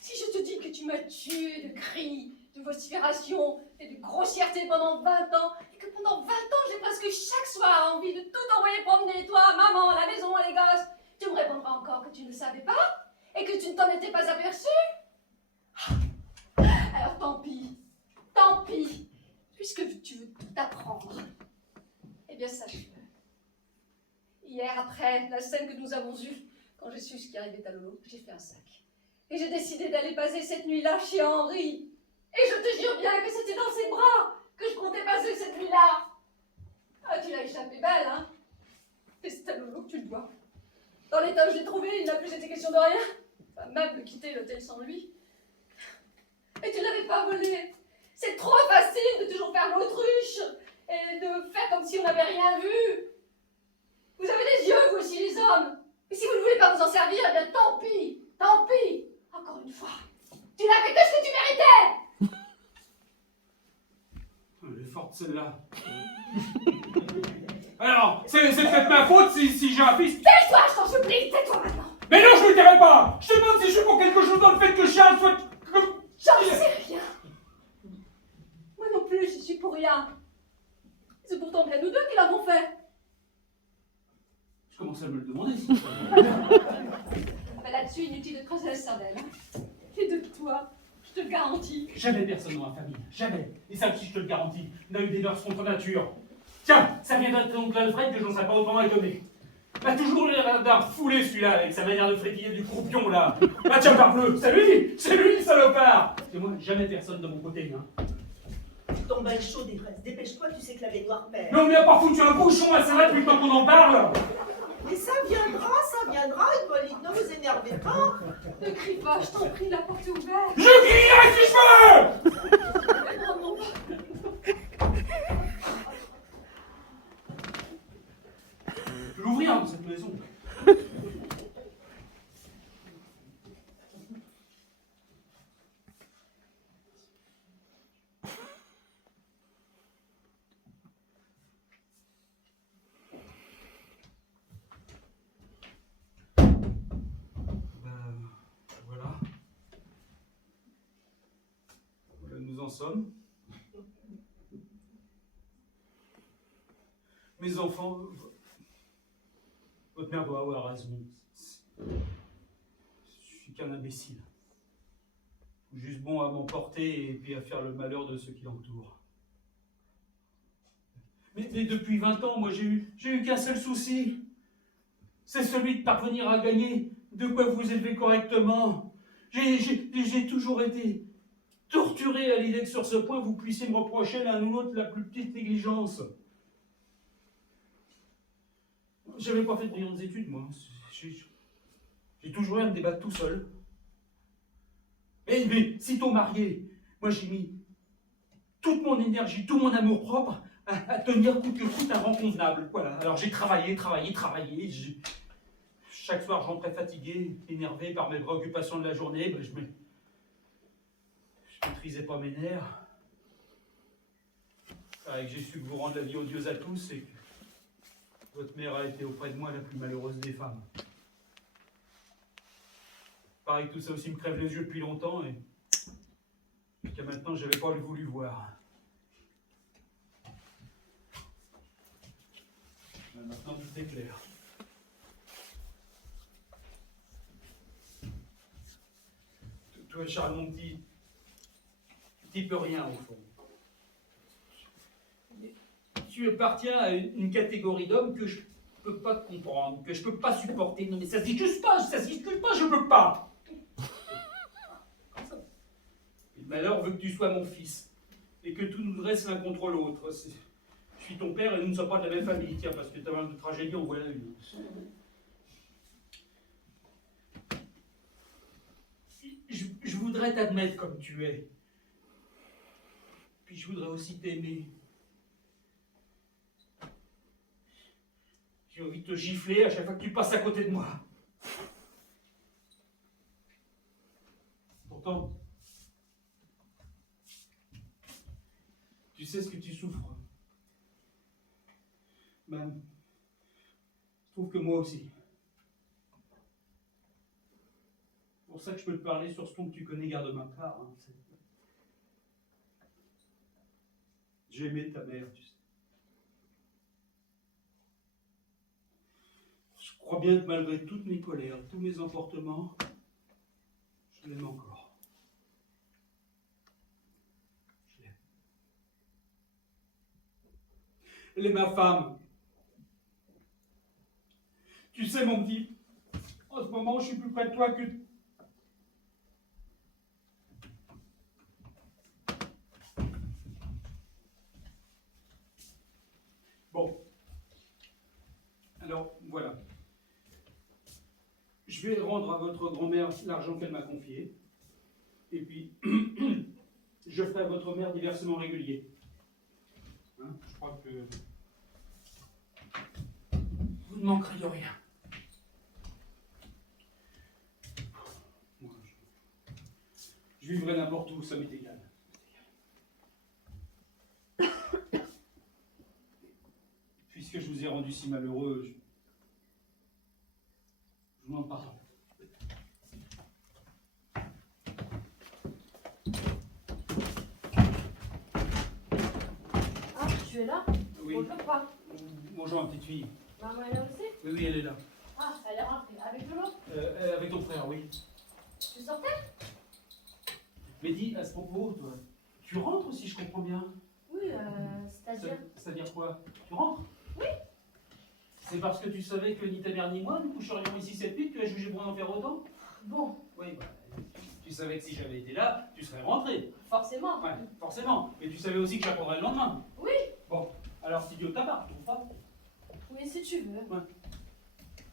Si je te dis que tu m'as tué de cris, de vociférations et de grossièreté pendant 20 ans, et que pendant 20 ans, j'ai presque chaque soir envie de tout envoyer promener, toi, maman, la maison et les gosses, tu me répondras encore que tu ne savais pas et que tu ne t'en étais pas aperçu? Alors tant pis, puisque tu veux tout apprendre. Eh bien, sache-le. Hier, après la scène que nous avons eue, quand j'ai su ce qui arrivait à Lolo, j'ai fait un sac. Et j'ai décidé d'aller passer cette nuit-là chez Henri. Et je te jure bien que c'était dans ses bras que je comptais passer cette nuit-là. Ah, tu l'as échappé belle, hein? Et c'est à Lolo que tu le dois. Dans l'état où je l'ai trouvé, il n'a plus été question de rien. Pas même de quitter l'hôtel sans lui. Et tu ne l'avais pas volé. C'est trop facile de toujours faire l'autruche et de faire comme si on n'avait rien vu. Vous avez des yeux, vous aussi, les hommes. Et si vous ne voulez pas vous en servir, eh bien tant pis, tant pis. Encore une fois, tu n'avais que ce que tu méritais. Elle est forte celle-là. Alors, c'est peut-être ma faute si j'ai un fils. Tais-toi, je t'en supplie, tais-toi maintenant. Mais non, je ne me tairai pas. Je te demande si je suis pour quelque chose dans le fait que Charles soit comme... J'en sais rien. Moi non plus, je suis pour rien. C'est pourtant bien nous deux qui l'avons fait. Je commence à me le demander. Mais là-dessus, inutile de creuser la cervelle. Hein. Et de toi, je te le garantis. Jamais personne dans ma famille, jamais. Et ça aussi, je te le garantis, n'a eu des mœurs contre nature. Tiens, ça vient d'être ton oncle Alfred que j'en serais pas autrement étonné. Il a toujours l'air d'un foulé celui-là, avec sa manière de frétiller du croupion là. Ah tiens, parbleu, c'est lui le salopard. Et moi, jamais personne de mon côté, hein. Ton bain chaud des fraises, dépêche-toi, tu sais que la baignoire perd. Mais on lui a pas foutu un bouchon à ça depuis le temps qu'on en parle. Mais ça viendra, Hippolyte, ne vous énervez pas. Ne crie pas, je t'en prie, la porte est ouverte. Je crierai si je veux. Oh non. Je peux l'ouvrir dans cette maison. somme. Mes enfants, votre mère doit avoir raison. Je suis qu'un imbécile. Juste bon à m'emporter et puis à faire le malheur de ceux qui l'entourent. Mais depuis 20 ans, moi, j'ai eu qu'un seul souci. C'est celui de parvenir à gagner de quoi vous élever correctement. J'ai toujours été torturé à l'idée que sur ce point, vous puissiez me reprocher l'un ou l'autre la plus petite négligence. J'avais pas fait de brillantes études, moi. J'ai toujours eu à me débattre tout seul. Mais sitôt marié, moi j'ai mis toute mon énergie, tout mon amour propre à tenir coûte que coûte un rang convenable. Voilà. Alors j'ai travaillé. Chaque soir, je rentrais fatigué, énervé par mes préoccupations de la journée. Je maîtrisais pas mes nerfs. Et que j'ai su que vous rendre la vie odieuse à tous et que votre mère a été auprès de moi la plus malheureuse des femmes. Pareil que tout ça aussi me crève les yeux depuis longtemps et jusqu'à maintenant, je n'avais pas voulu voir. Mais maintenant, tout est clair. Toi, Charles, mon petit peu rien au fond. Tu appartiens à une catégorie d'hommes que je peux pas comprendre, que je peux pas supporter. Non mais ça se discute pas, je peux pas. Comme ça. Et le malheur veut que tu sois mon fils et que tout nous dresse l'un contre l'autre. Je suis ton père et nous ne sommes pas de la même famille, tiens, parce que tu as mal de tragédie, en voilà une. Je voudrais t'admettre comme tu es. Puis je voudrais aussi t'aimer. J'ai envie de te gifler à chaque fois que tu passes à côté de moi. Pourtant, tu sais ce que tu souffres. Ben, je trouve que moi aussi. C'est pour ça que je peux te parler sur ce ton que tu connais, garde ma part. Hein. J'ai aimé ta mère, tu sais. Je crois bien que malgré toutes mes colères, tous mes emportements, je l'aime encore. Je l'aime. Elle est ma femme. Tu sais, mon petit, en ce moment, je suis plus près de toi que... Bon. Alors, voilà. Je vais rendre à votre grand-mère l'argent qu'elle m'a confié. Et puis, je ferai à votre mère des versements réguliers. Hein, je crois que vous ne manquerez de rien. Moi, je vivrai n'importe où, ça m'est égal. Puisque je vous ai rendu si malheureux, je vous demande pardon. Ah, tu es là? Oui. Bonjour, quoi? Bonjour, ma petite fille. Maman est là aussi? Oui, elle est là. Ah, elle est rentrée. Avec Lolo? Avec ton frère, oui. Tu sortais? Mais dis, à ce propos, toi, tu rentres si je comprends bien? Oui, c'est-à-dire? C'est-à-dire quoi? Tu rentres? Oui. C'est parce que tu savais que ni ta mère ni moi nous coucherions ici cette nuit que tu as jugé bon d'en faire autant? Bon, Oui, bah, tu savais que si j'avais été là, tu serais rentré. forcément. Ouais, forcément. Mais tu savais aussi que j'apprendrais le lendemain. Oui. Bon, alors c'est idiot de ta part, tu trouves pas? Oui, si tu veux.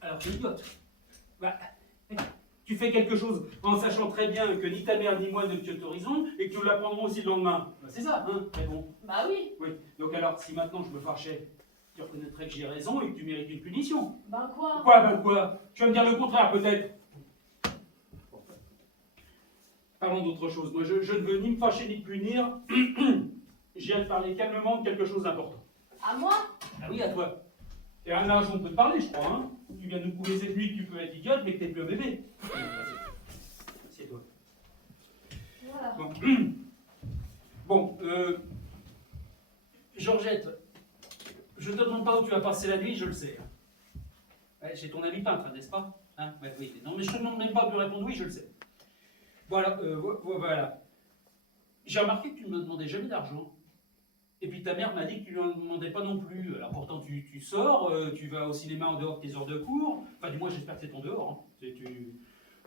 Alors c'est idiote. Bah, tu fais quelque chose en sachant très bien que ni ta mère ni moi ne t'y autorisons et que nous l'apprendrons aussi le lendemain. Bah, c'est ça, hein? Mais bon. Bah oui. Oui. Donc alors, si maintenant je me fâchais, tu reconnaîtrais que j'ai raison et que tu mérites une punition. Ben quoi? Quoi, ben quoi? Tu vas me dire le contraire, peut-être. Bon. Parlons d'autre chose. Moi, je ne veux ni me fâcher ni te punir. Je viens de parler calmement de quelque chose d'important. À moi? Ah oui, à toi. Et à un âge où on peut te parler, je crois, hein. Tu viens de nous prouver cette nuit que tu peux être idiote, mais que t'es plus un bébé. Assieds-toi. Voilà. Bon. Bon, Georgette, je te demande pas où tu vas passer la nuit, je le sais. Ouais, chez ton ami peintre, n'est-ce pas? Hein? Ouais, oui. Non, mais je te demande même pas de me répondre oui, je le sais. Voilà, voilà. J'ai remarqué que tu ne me demandais jamais d'argent. Et puis ta mère m'a dit que tu ne lui en demandais pas non plus. Alors pourtant tu sors, tu vas au cinéma en dehors de tes heures de cours. Enfin du moins j'espère que c'est en dehors. Hein.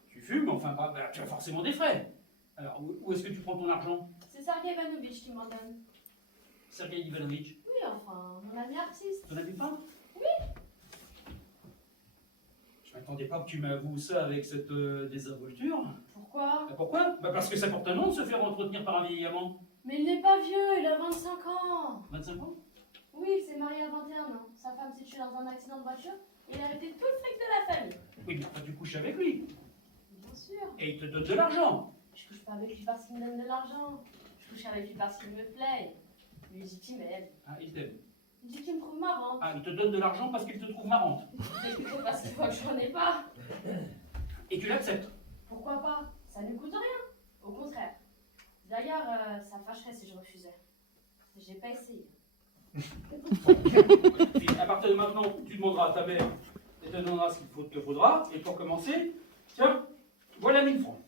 Tu fumes, enfin tu as forcément des frais. Alors où est-ce que tu prends ton argent? C'est Sergei Ivanovitch qui m'en donne. Sergei Ivanovitch, Oui, enfin, mon ami artiste. ton ami peintre? Oui. Je m'attendais pas que tu m'avoues ça avec cette désinvolture. Pourquoi? Pourquoi? Parce que ça porte un nom de se faire entretenir par un vieil amant. Mais il n'est pas vieux, il a 25 ans. 25 ans? Oui, il s'est marié à 21 ans. Sa femme s'est tuée dans un accident de voiture et il a hérité tout le fric de la famille. Oui, mais enfin, tu couches avec lui. Bien sûr. Et il te donne de l'argent. Je couche pas avec lui parce qu'il me donne de l'argent. Je couche avec lui parce qu'il me plaît. Lui dit qu'il m'aime. Ah, il t'aime. Il dit qu'il me trouve marrante. Ah, il te donne de l'argent parce qu'il te trouve marrante. C'est parce qu'il voit que j'en ai pas. Et tu l'acceptes. Pourquoi pas? Ça ne coûte rien. Au contraire. D'ailleurs, ça me fâcherait si je refusais. J'ai pas essayé. Puis, à partir de maintenant, tu demanderas à ta mère et te donnera ce qu'il te faudra. Et pour commencer, tiens, voilà 1000 francs.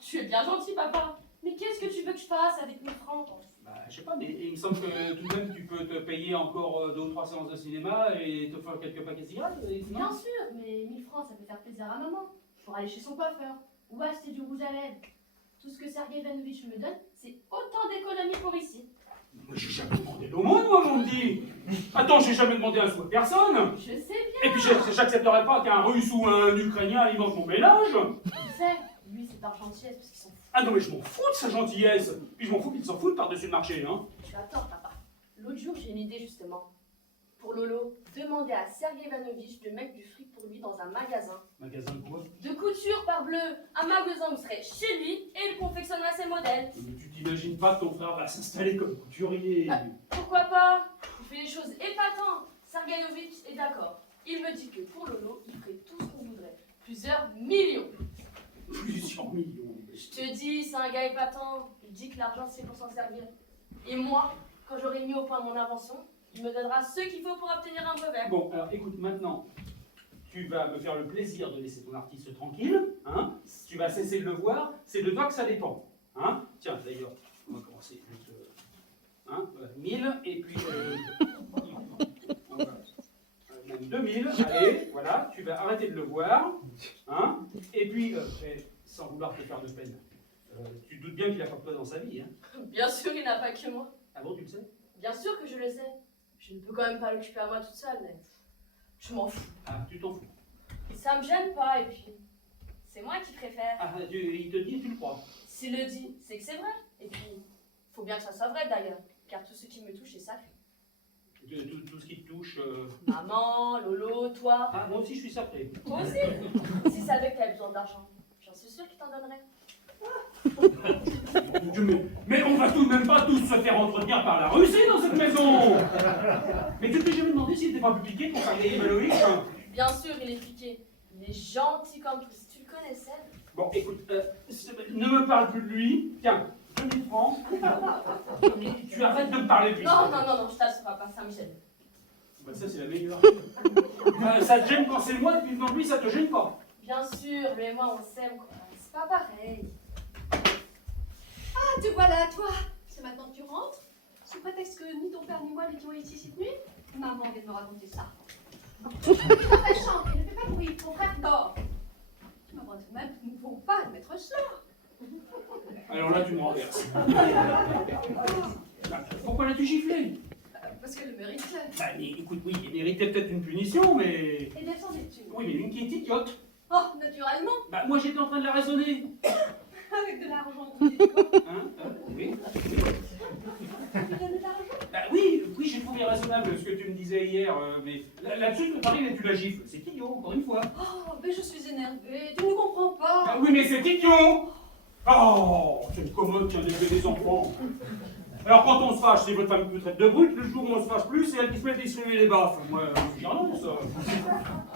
Tu es bien gentil, papa. Mais qu'est-ce que tu veux que je fasse avec 1000 francs? Bah, je sais pas, mais il me semble que tout de même, tu peux te payer encore 2 ou 3 séances de cinéma et te faire quelques paquets de cigarettes. Non Bien sûr, mais 1000 francs, ça peut faire plaisir à maman. Pour aller chez son coiffeur. Ou acheter du rouge à lèvres. Tout ce que Sergei Ivanovitch me donne, c'est autant d'économies pour ici. Mais j'ai jamais demandé d'aumône, moi, mon petit. Attends, j'ai jamais demandé un sou à personne. Je sais bien. Et puis, j'accepterai pas qu'un Russe ou un Ukrainien alimente mon ménage. Tu sais, lui, c'est par gentillesse parce qu'ils sont fous. Ah non, mais je m'en fous de sa gentillesse. Puis je m'en fous qu'il s'en foute par-dessus le marché, hein. Tu as tort, papa. L'autre jour, j'ai une idée, justement. Pour Lolo, demander à Sergei Ivanovitch de mettre du fric pour lui dans un magasin. Magasin de quoi? De couture, parbleu. Un magasin où serait chez lui et il confectionnerait ses modèles. Mais tu t'imagines pas que ton frère va s'installer comme couturier. Pourquoi pas? Il fait des choses épatantes. Sergeyovitch est d'accord. Il me dit que pour Lolo, il ferait tout ce qu'on voudrait. Plusieurs millions. Plusieurs millions. Je te dis, c'est un gars épatant. Il dit que l'argent, c'est pour s'en servir. Et moi, quand j'aurai mis au point mon invention, il me donnera ce qu'il faut pour obtenir un brevet. Bon, alors écoute, maintenant, tu vas me faire le plaisir de laisser ton artiste tranquille, hein. Tu vas cesser de le voir, c'est de toi que ça dépend, hein. Tiens, d'ailleurs, on va commencer avec 1000, et puis même 2000, allez, voilà, tu vas arrêter de le voir, hein. Et puis, sans vouloir te faire de peine, tu te doutes bien qu'il n'a pas que toi dans sa vie, hein. Bien sûr, il n'a pas que moi. Ah bon, tu le sais? Bien sûr que je le sais. Je ne peux quand même pas l'occuper à moi toute seule, mais je m'en fous. Ah, tu t'en fous. Ça me gêne pas, et puis c'est moi qui préfère. Ah, il te dit, tu le crois. S'il le dit, c'est que c'est vrai. Et puis, faut bien que ça soit vrai d'ailleurs, car tout ce qui me touche est sacré. Tout ce qui te touche... Maman, Lolo, toi. Ah, moi aussi je suis sacré. Toi aussi. Si savais que t'avais besoin d'argent, j'en suis sûre qu'il t'en donnerait. Mais on va tout de même pas tous se faire entretenir par la Russie dans cette maison. Mais tu t'es jamais demandé s'il était pas plus piqué pour Sergei Ivanovitch? Bien sûr, il est piqué. Il est gentil comme tout. Si tu le connaissais. Bon, écoute, ne me parle plus de lui. Tiens, 2000 francs. Tu arrêtes de me parler de lui. Non, je t'assure pas, ça me gêne. Bah, ça, c'est la meilleure. Ça te gêne quand c'est moi, et puis quand lui, ça te gêne pas. Bien sûr, lui et moi, on s'aime, quoi. C'est pas pareil. Ah, te voilà, toi. C'est maintenant que tu rentres. Sous prétexte que ni ton père ni moi n'étions ici cette nuit. Maman vient de me raconter ça. Ne fais pas chanter, ne fais pas bruit, ton frère dort. Maman, tout de même, nous ne pouvons pas admettre cela. Alors là, tu me renverses. Pourquoi l'as-tu giflé? Parce qu'elle le méritait. Bah, mais écoute, oui, il méritait peut-être une punition, mais... Et descendais-tu? Oui, mais une qui est idiote. Oh, naturellement, Bah, moi, j'étais en train de la raisonner. avec de l'argent, tu dis quoi? Hein? Oui. Tu lui donnes de l'argent? Bah oui, j'ai trouvé raisonnable ce que tu me disais hier, mais là-dessus, tu me paries, mais tu la gifles. C'est idiot, encore une fois. Oh, mais je suis énervée, tu ne comprends pas. Bah oui, mais c'est idiot. Oh, c'est une commode qui a d'élever des enfants. Alors quand on se fâche, c'est votre femme qui vous traite de brute, le jour où on se fâche plus, c'est elle qui se met à distribuer les baffes. Moi, j'y renonce.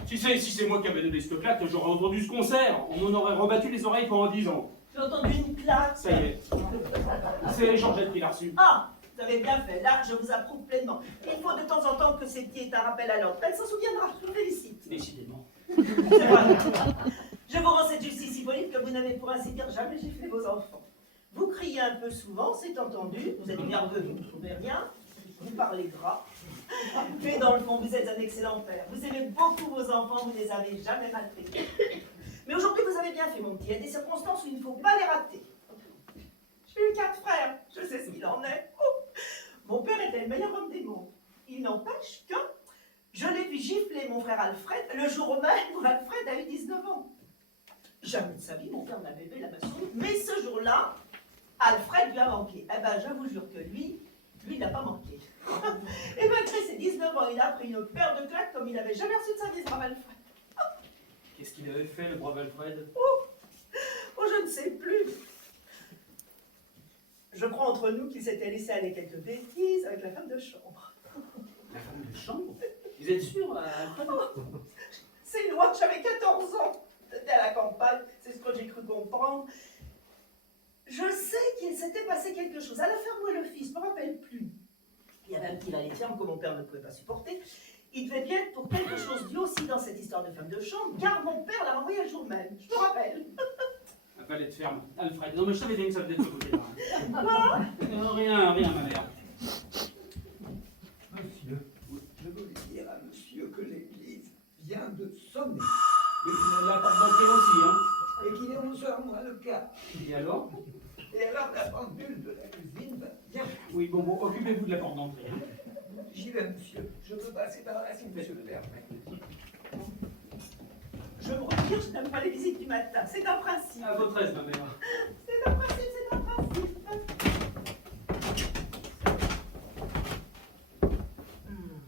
Si c'est moi qui avais donné ce claque, j'aurais entendu ce concert. On m'en aurait rebattu les oreilles pendant 10 ans. J'ai entendu une claque. Ça y est. C'est Georgette qui l'a reçu. Ah, avez bien fait. Là, je vous approuve pleinement. Il faut de temps en temps que ces pieds aient un rappel à l'ordre. Elle s'en souviendra, je vous félicite. Décidément. Voilà. Je vous rends cette justice, Hippolyte, que vous n'avez pour ainsi dire jamais giflé vos enfants. Vous criez un peu souvent, c'est entendu. Vous êtes nerveux, vous ne trouvez rien. Vous parlez gras. Mais dans le fond, vous êtes un excellent père. Vous aimez beaucoup vos enfants, vous ne les avez jamais maltraités. Mais aujourd'hui, vous avez bien fait, mon petit. Il y a des circonstances où il ne faut pas les rater. J'ai eu 4 frères, je sais ce qu'il en est. Oh. Mon père était le meilleur homme des mondes. Il n'empêche que je l'ai vu gifler mon frère Alfred le jour même où Alfred a eu 19 ans. Jamais de sa vie, mon père n'avait vu la maçon. Mais ce jour-là, Alfred lui a manqué. Eh ben, je vous jure que lui, il n'a pas manqué. Et malgré ses 19 ans, il a pris une paire de claques comme il n'avait jamais reçu de sa vie, ce brave Alfred. Qu'est-ce qu'il avait fait, le brave Alfred? Oh, je ne sais plus. Je crois entre nous qu'il s'était laissé aller quelques bêtises avec la femme de chambre. La femme de chambre? Vous êtes sûr, Alfred? C'est loin, j'avais 14 ans. J'étais à la campagne, c'est ce que j'ai cru comprendre. Je sais qu'il s'était passé quelque chose. À la ferme où est le fils, je ne me rappelle plus. Il y avait un petit valet de ferme que mon père ne pouvait pas supporter. Il devait bien être pour quelque chose lui aussi dans cette histoire de femme de chambre, car mon père l'a renvoyé le jour même. Je me rappelle. Un valet de ferme. Alfred. Non, mais je savais bien que ça venait de ce côté-là. Voilà. Non, rien, ma mère. Monsieur, je veux dire à monsieur que l'église vient de sonner La porte d'entrée aussi, hein. et qu'il est 11h moins le quart. Et alors? Et alors la pendule de la cuisine va bien. Oui, bon, occupez-vous de la porte d'entrée. Hein. J'y vais, monsieur. Je peux passer par là si monsieur le permet. Je me retire, je n'aime pas les visites du matin. C'est un principe. À votre aise, ma mère. C'est un principe, c'est un principe.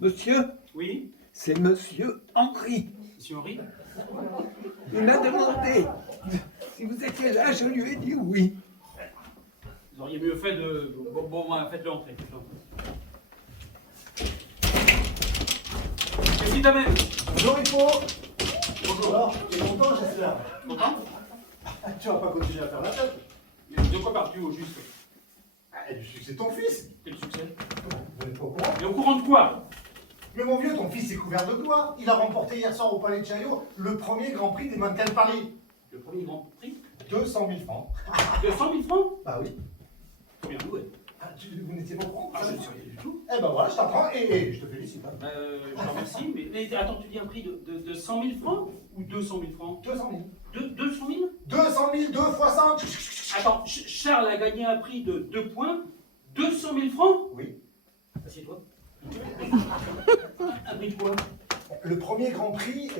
Monsieur, Oui, c'est monsieur Henri. monsieur Henri? Il m'a demandé si vous étiez là, je lui ai dit oui. Vous auriez mieux fait de... Bon, faites-le entrer. Qu'est-ce qui t'amène? Bonjour, Hippo. Bonjour. Alors, t'es content, j'espère? Content? Tu vas pas continuer à faire la tête? De quoi parles-tu au juste? Ah, du succès de ton fils. Quel succès? Vous n'êtes pas au courant? Et au courant de quoi? Mais mon vieux, ton fils est couvert de gloire. Il a remporté hier soir au Palais de Chaillot le premier Grand Prix des mannequins de Paris. Le premier Grand Prix? 200 000 francs. 200 000 francs? Bah oui. Trop bien joué. Ah, vous n'étiez pas au courant? Ah, je ne sais rien du tout. Eh ben voilà, je t'apprends et je te félicite. Hein. Je te remercie, mais attends, tu dis un prix de 100 000 francs ou 200 000 francs? 200 000. 200 000? 200 000, 2 fois 5. Attends, Charles a gagné un prix de 2 points, 200 000 francs? Oui. Assieds-toi. Un prix de quoi? Le premier Grand Prix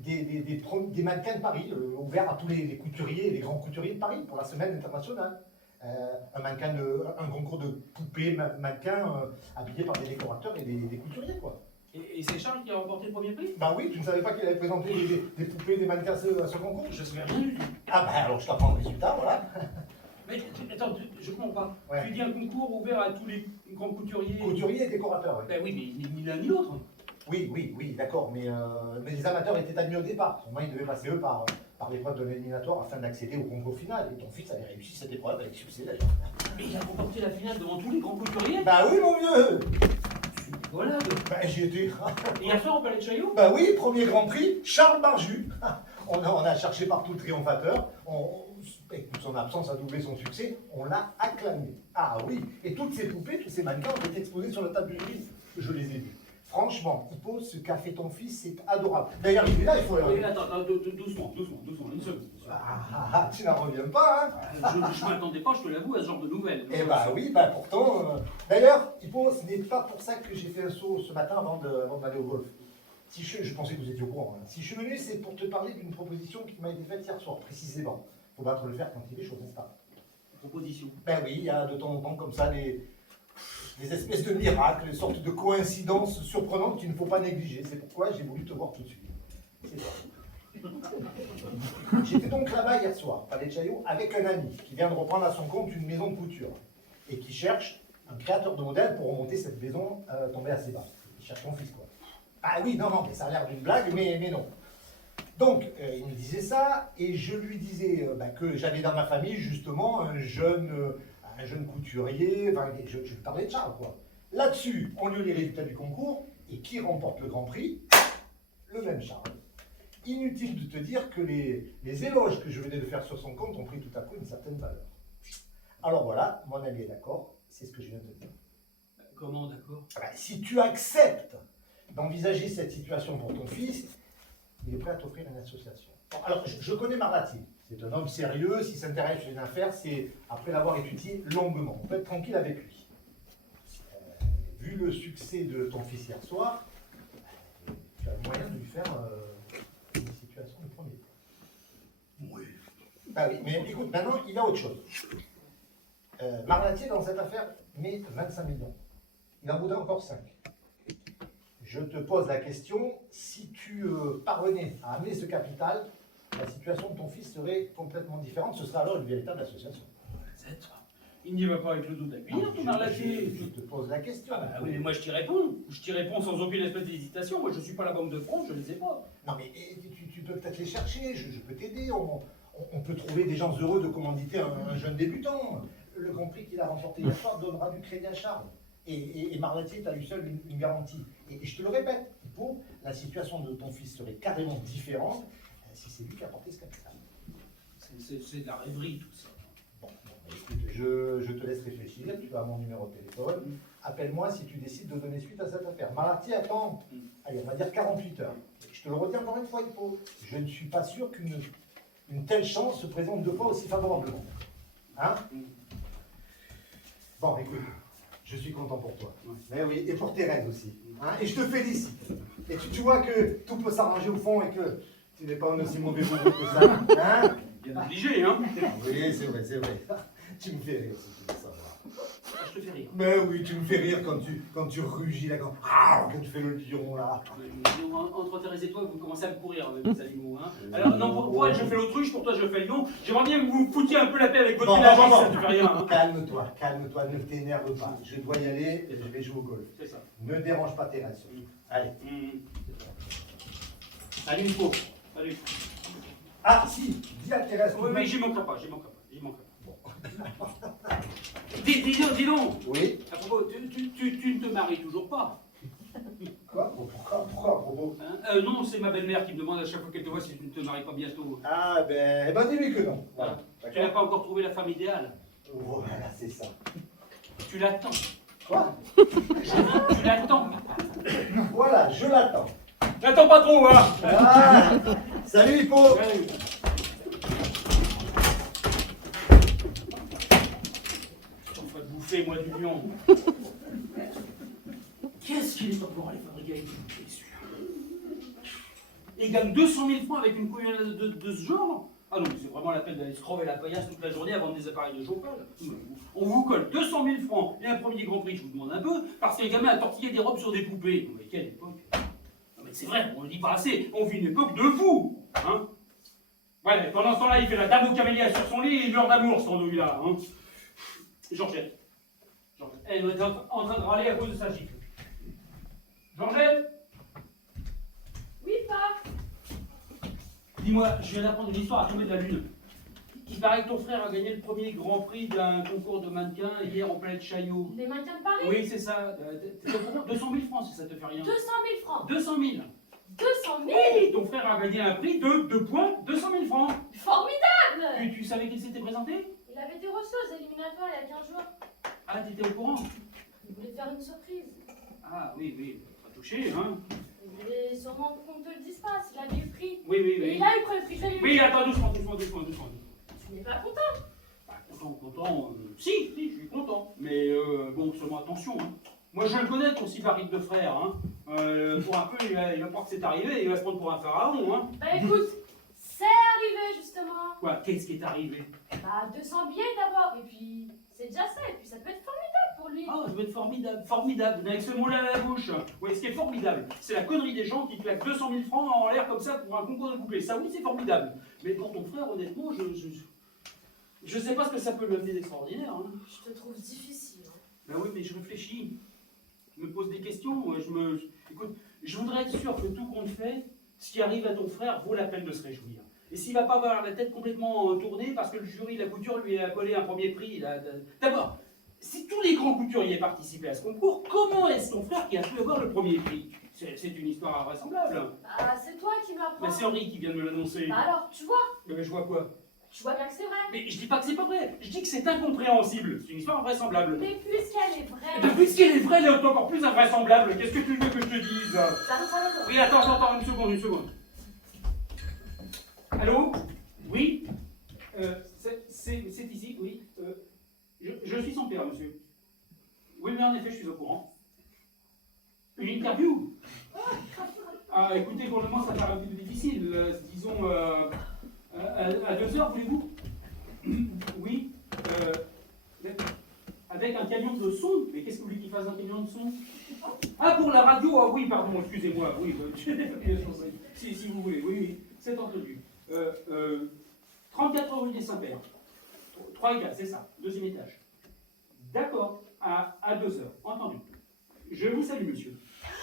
des mannequins de Paris, ouvert à tous les couturiers, les grands couturiers de Paris pour la semaine internationale. Un concours de poupées mannequins habillés par des décorateurs et des couturiers, quoi. Et c'est Charles qui a remporté le premier prix? Bah oui, tu ne savais pas qu'il avait présenté des poupées, des mannequins à ce concours? Je ne savais rien du tout. Ah bah alors je t'apprends le résultat, voilà. Mais attends, je comprends pas. Ouais. Tu dis un concours ouvert à tous les grands couturiers? Couturiers et décorateurs, oui. Ben oui, mais ni l'un ni l'autre. Oui, d'accord, mais les amateurs étaient admis au départ. Au moins, ils devaient passer eux par l'épreuve de l'éliminatoire afin d'accéder au concours final. Et ton fils avait réussi cette épreuve avec succès d'ailleurs. Mais il a remporté la finale devant tous les grands couturiers? Bah oui, mon vieux. Voilà. Bah j'y étais. Et hier soir au Palais de Chaillot? Bah oui, premier Grand Prix, Charles Barjus. On a cherché partout le triomphateur. Écoute, son absence a doublé son succès. On l'a acclamé. Ah oui. Et toutes ces poupées, tous ces mannequins ont été exposés sur la table de l'église. Je les ai vus. Franchement, Hippo, ce qu'a fait ton fils, c'est adorable. D'ailleurs, il est là, il faut le... Attends, doucement, une seconde. Tu n'en reviens pas, hein? Je m'attendais pas, je te l'avoue, à ce genre de nouvelles. Eh bah oui, bah pourtant... D'ailleurs, Hippo, ce n'est pas pour ça que j'ai fait un saut ce matin avant d'aller au golf. Si je pensais que vous étiez au courant. Hein. Si je suis venu, c'est pour te parler d'une proposition qui m'a été faite hier soir, précisément. Faut battre le fer quand il est chaud, n'est-ce pas? Proposition. Ben oui, il y a de temps en temps comme ça des espèces de miracles, des sortes de coïncidences surprenantes qu'il ne faut pas négliger. C'est pourquoi j'ai voulu te voir tout de suite. C'est ça. J'étais donc là-bas hier soir, Palais de Chaillot, avec un ami qui vient de reprendre à son compte une maison de couture et qui cherche un créateur de modèle pour remonter cette maison tombée assez bas. Il cherche mon fils, quoi. Ah oui, non, mais ça a l'air d'une blague, mais non. Donc, il me disait ça, et je lui disais que j'avais dans ma famille, justement, un jeune un jeune couturier, enfin, je parlais de Charles, quoi. Là-dessus, on lit les résultats du concours, et qui remporte le grand prix? Le même Charles. Inutile de te dire que les éloges que je venais de faire sur son compte ont pris tout à coup une certaine valeur. Alors voilà, mon ami est d'accord, c'est ce que je viens de te dire. Comment, d'accord? Ah ben, si tu acceptes d'envisager cette situation pour ton fils, il est prêt à t'offrir une association. Bon, alors, je connais Marlati. C'est un homme sérieux, s'il s'intéresse à une affaire, c'est après l'avoir étudié longuement. On peut être tranquille avec lui. Vu le succès de ton fils hier soir, tu as le moyen de lui faire une situation de premier plan. Oui. Ah oui, mais écoute, maintenant, il y a autre chose. Marlatier, dans cette affaire, met 25 millions. Il en voudrait encore 5. Je te pose la question, si tu parvenais à amener ce capital, la situation de ton fils serait complètement différente. Ce sera alors une véritable association. Peut-être. Il n'y va pas avec le dos d'appuyer, ton Marlatier. Je te pose la question. Ah bah oui, mais moi je t'y réponds. Je t'y réponds sans aucune espèce d'hésitation. Moi je suis pas la Banque de France, je ne les ai pas. Non mais tu peux peut-être les chercher, je peux t'aider. On peut trouver des gens heureux de commanditer un jeune débutant. Le Grand Prix qu'il a remporté hier soir donnera du crédit à Charles. Et Marlatier, tu as eu seul une garantie. Et je te le répète, la situation de ton fils serait carrément différente si c'est lui qui a porté ce capital. C'est de la rêverie tout ça. Bon, écoute, je te laisse réfléchir, tu as mon numéro de téléphone. Appelle-moi si tu décides de donner suite à cette affaire. Marlatier attend, allez, on va dire 48 heures. Je te le redis encore une fois, je ne suis pas sûr qu'une telle chance se présente deux fois aussi favorablement. Hein? Bon, écoute, je suis content pour toi. Mais oui, et pour Thérèse aussi. Hein? Et je te félicite. Et tu vois que tout peut s'arranger au fond et que tu n'es pas un aussi mauvais bourreau que ça. Hein? Bien obligé, hein? Oui, c'est vrai, c'est vrai. Tu me fais rire si tu veux savoir. Je te fais rire. Mais oui, tu me fais rire quand tu rugis là, quand tu fais le lion là. Entre Thérèse et toi, vous commencez à me courir avec les animaux. Hein. Alors, non, pour elle, je fais l'autruche, pour toi, je fais le lion. J'aimerais bien que vous me foutiez un peu la paix avec votre ménage, ça ne fait rien. Hein. Calme-toi, ne t'énerve pas. Je dois y aller et je vais jouer au golf. C'est ça. Ne dérange pas Thérèse. Surtout. Allez. Allez, une pauvre. Allez. Ah, si, dis à Thérèse. Oui, mais j'y manquerai pas. Dis donc. Oui. À propos, tu ne te maries toujours pas. Quoi? Pourquoi à propos? Hein? Non, c'est ma belle-mère qui me demande à chaque fois qu'elle te voit si tu ne te maries pas bientôt. Ah, ben dis-lui que non. Voilà. Tu n'as pas encore trouvé la femme idéale. Voilà, c'est ça. Tu l'attends. Quoi? Tu l'attends. Voilà, je l'attends. N'attends pas trop, hein. Ah, salut Hippo. Allez. On va te bouffer, moi, du lion. Qu'est-ce qu'il est temps pour aller fabriquer avec une poupée, celui-là? Et il gagne 200 000 francs avec une couillonne de ce genre? Ah non, c'est vraiment la peine d'aller se crever la paillasse toute la journée à vendre des appareils de chauffage. On vous colle 200 000 francs et un premier Grand Prix, je vous demande un peu, parce qu'un gamin a tortillé des robes sur des poupées. Mais quelle époque? Non mais c'est vrai, on le dit pas assez, on vit une époque de fou, hein? Ouais, pendant ce temps-là, il fait la dame aux camélias sur son lit et il meurt d'amour, son nouille-là, hein? Georgette, elle doit être en train de râler à cause de sa gifle. Georgette? Oui, papa. Dis-moi, je viens d'apprendre une histoire à tomber de la lune. Il paraît que ton frère a gagné le premier Grand Prix d'un concours de mannequins hier au Palais de Chaillot. Les mannequins de Paris? Oui, c'est ça. T'es au courant? 200 000 francs si ça te fait rien. 200 000 francs. 200 000. 200 000? Oui, ton frère a gagné un prix de 2 points, 200 000 francs. Formidable! Tu savais qu'il s'était présenté? Il avait été reçu aux éliminatoires il y a 15 jours. Ah, t'étais au courant? Il voulait faire une surprise. Ah oui, pas touché, hein? Il voulait sûrement qu'on ne te le dise pas s'il avait eu le prix. Oui. Et il a eu le premier prix, je l'ai eu. Oui, attends, doucement. Tu n'es pas content? Bah, content, si, je suis content. Mais bon, seulement attention, hein. Moi, je le connais, ton sybarite de frère, hein. Pour un peu, il va croire que c'est arrivé, il va se prendre pour un pharaon, hein. Bah écoute, c'est arrivé justement. Quoi? Qu'est-ce qui est arrivé? Bah 200 billets d'abord, et puis c'est déjà ça, et puis ça peut être formidable pour lui. Ah, ça va être formidable, avec ce mot-là à la bouche. Oui, ce qui est formidable, c'est la connerie des gens qui claquent 200 000 francs en l'air comme ça pour un concours de poupées. Ça, oui, c'est formidable. Mais pour ton frère, honnêtement, je sais pas ce que ça peut lui amener d'extraordinaire, hein. Je te trouve difficile. Hein. Ben oui, mais je réfléchis. Je me pose des questions. Écoute, je voudrais être sûr que tout compte fait, ce qui arrive à ton frère vaut la peine de se réjouir. Et s'il va pas avoir la tête complètement tournée parce que le jury de la couture lui a collé un premier prix, là, d'abord, si tous les grands couturiers participaient à ce concours, comment est-ce ton frère qui a pu avoir le premier prix? C'est une histoire invraisemblable. Ah, c'est toi qui m'apprends. Mais c'est Henri qui vient de me l'annoncer. Bah alors, tu vois Mais je vois quoi? Tu vois bien que c'est vrai. Mais je dis pas que c'est pas vrai, je dis que c'est incompréhensible. C'est une histoire invraisemblable. Mais puisqu'elle est Et vraie. puisqu'elle est vraie, elle est encore plus invraisemblable. Qu'est-ce que tu veux que je te dise? J'arrive à le Oui, attends, une seconde. Allô? Oui? C'est ici, oui. Je suis son père, monsieur. Oui, mais en effet, je suis au courant. Une interview? Ah, écoutez, pour le moment, ça paraît un peu difficile. Disons, à 2 heures, voulez-vous? Oui. Avec un camion de son? Mais qu'est-ce que vous voulez qu'il fasse un camion de son? Ah, pour la radio? Ah oui, pardon, excusez-moi. Oui, si vous voulez, oui, c'est entendu. 34 rue des Saint-Père. 3 et 4, c'est ça, 2e étage. D'accord, à 2 heures, entendu. Je vous salue, monsieur.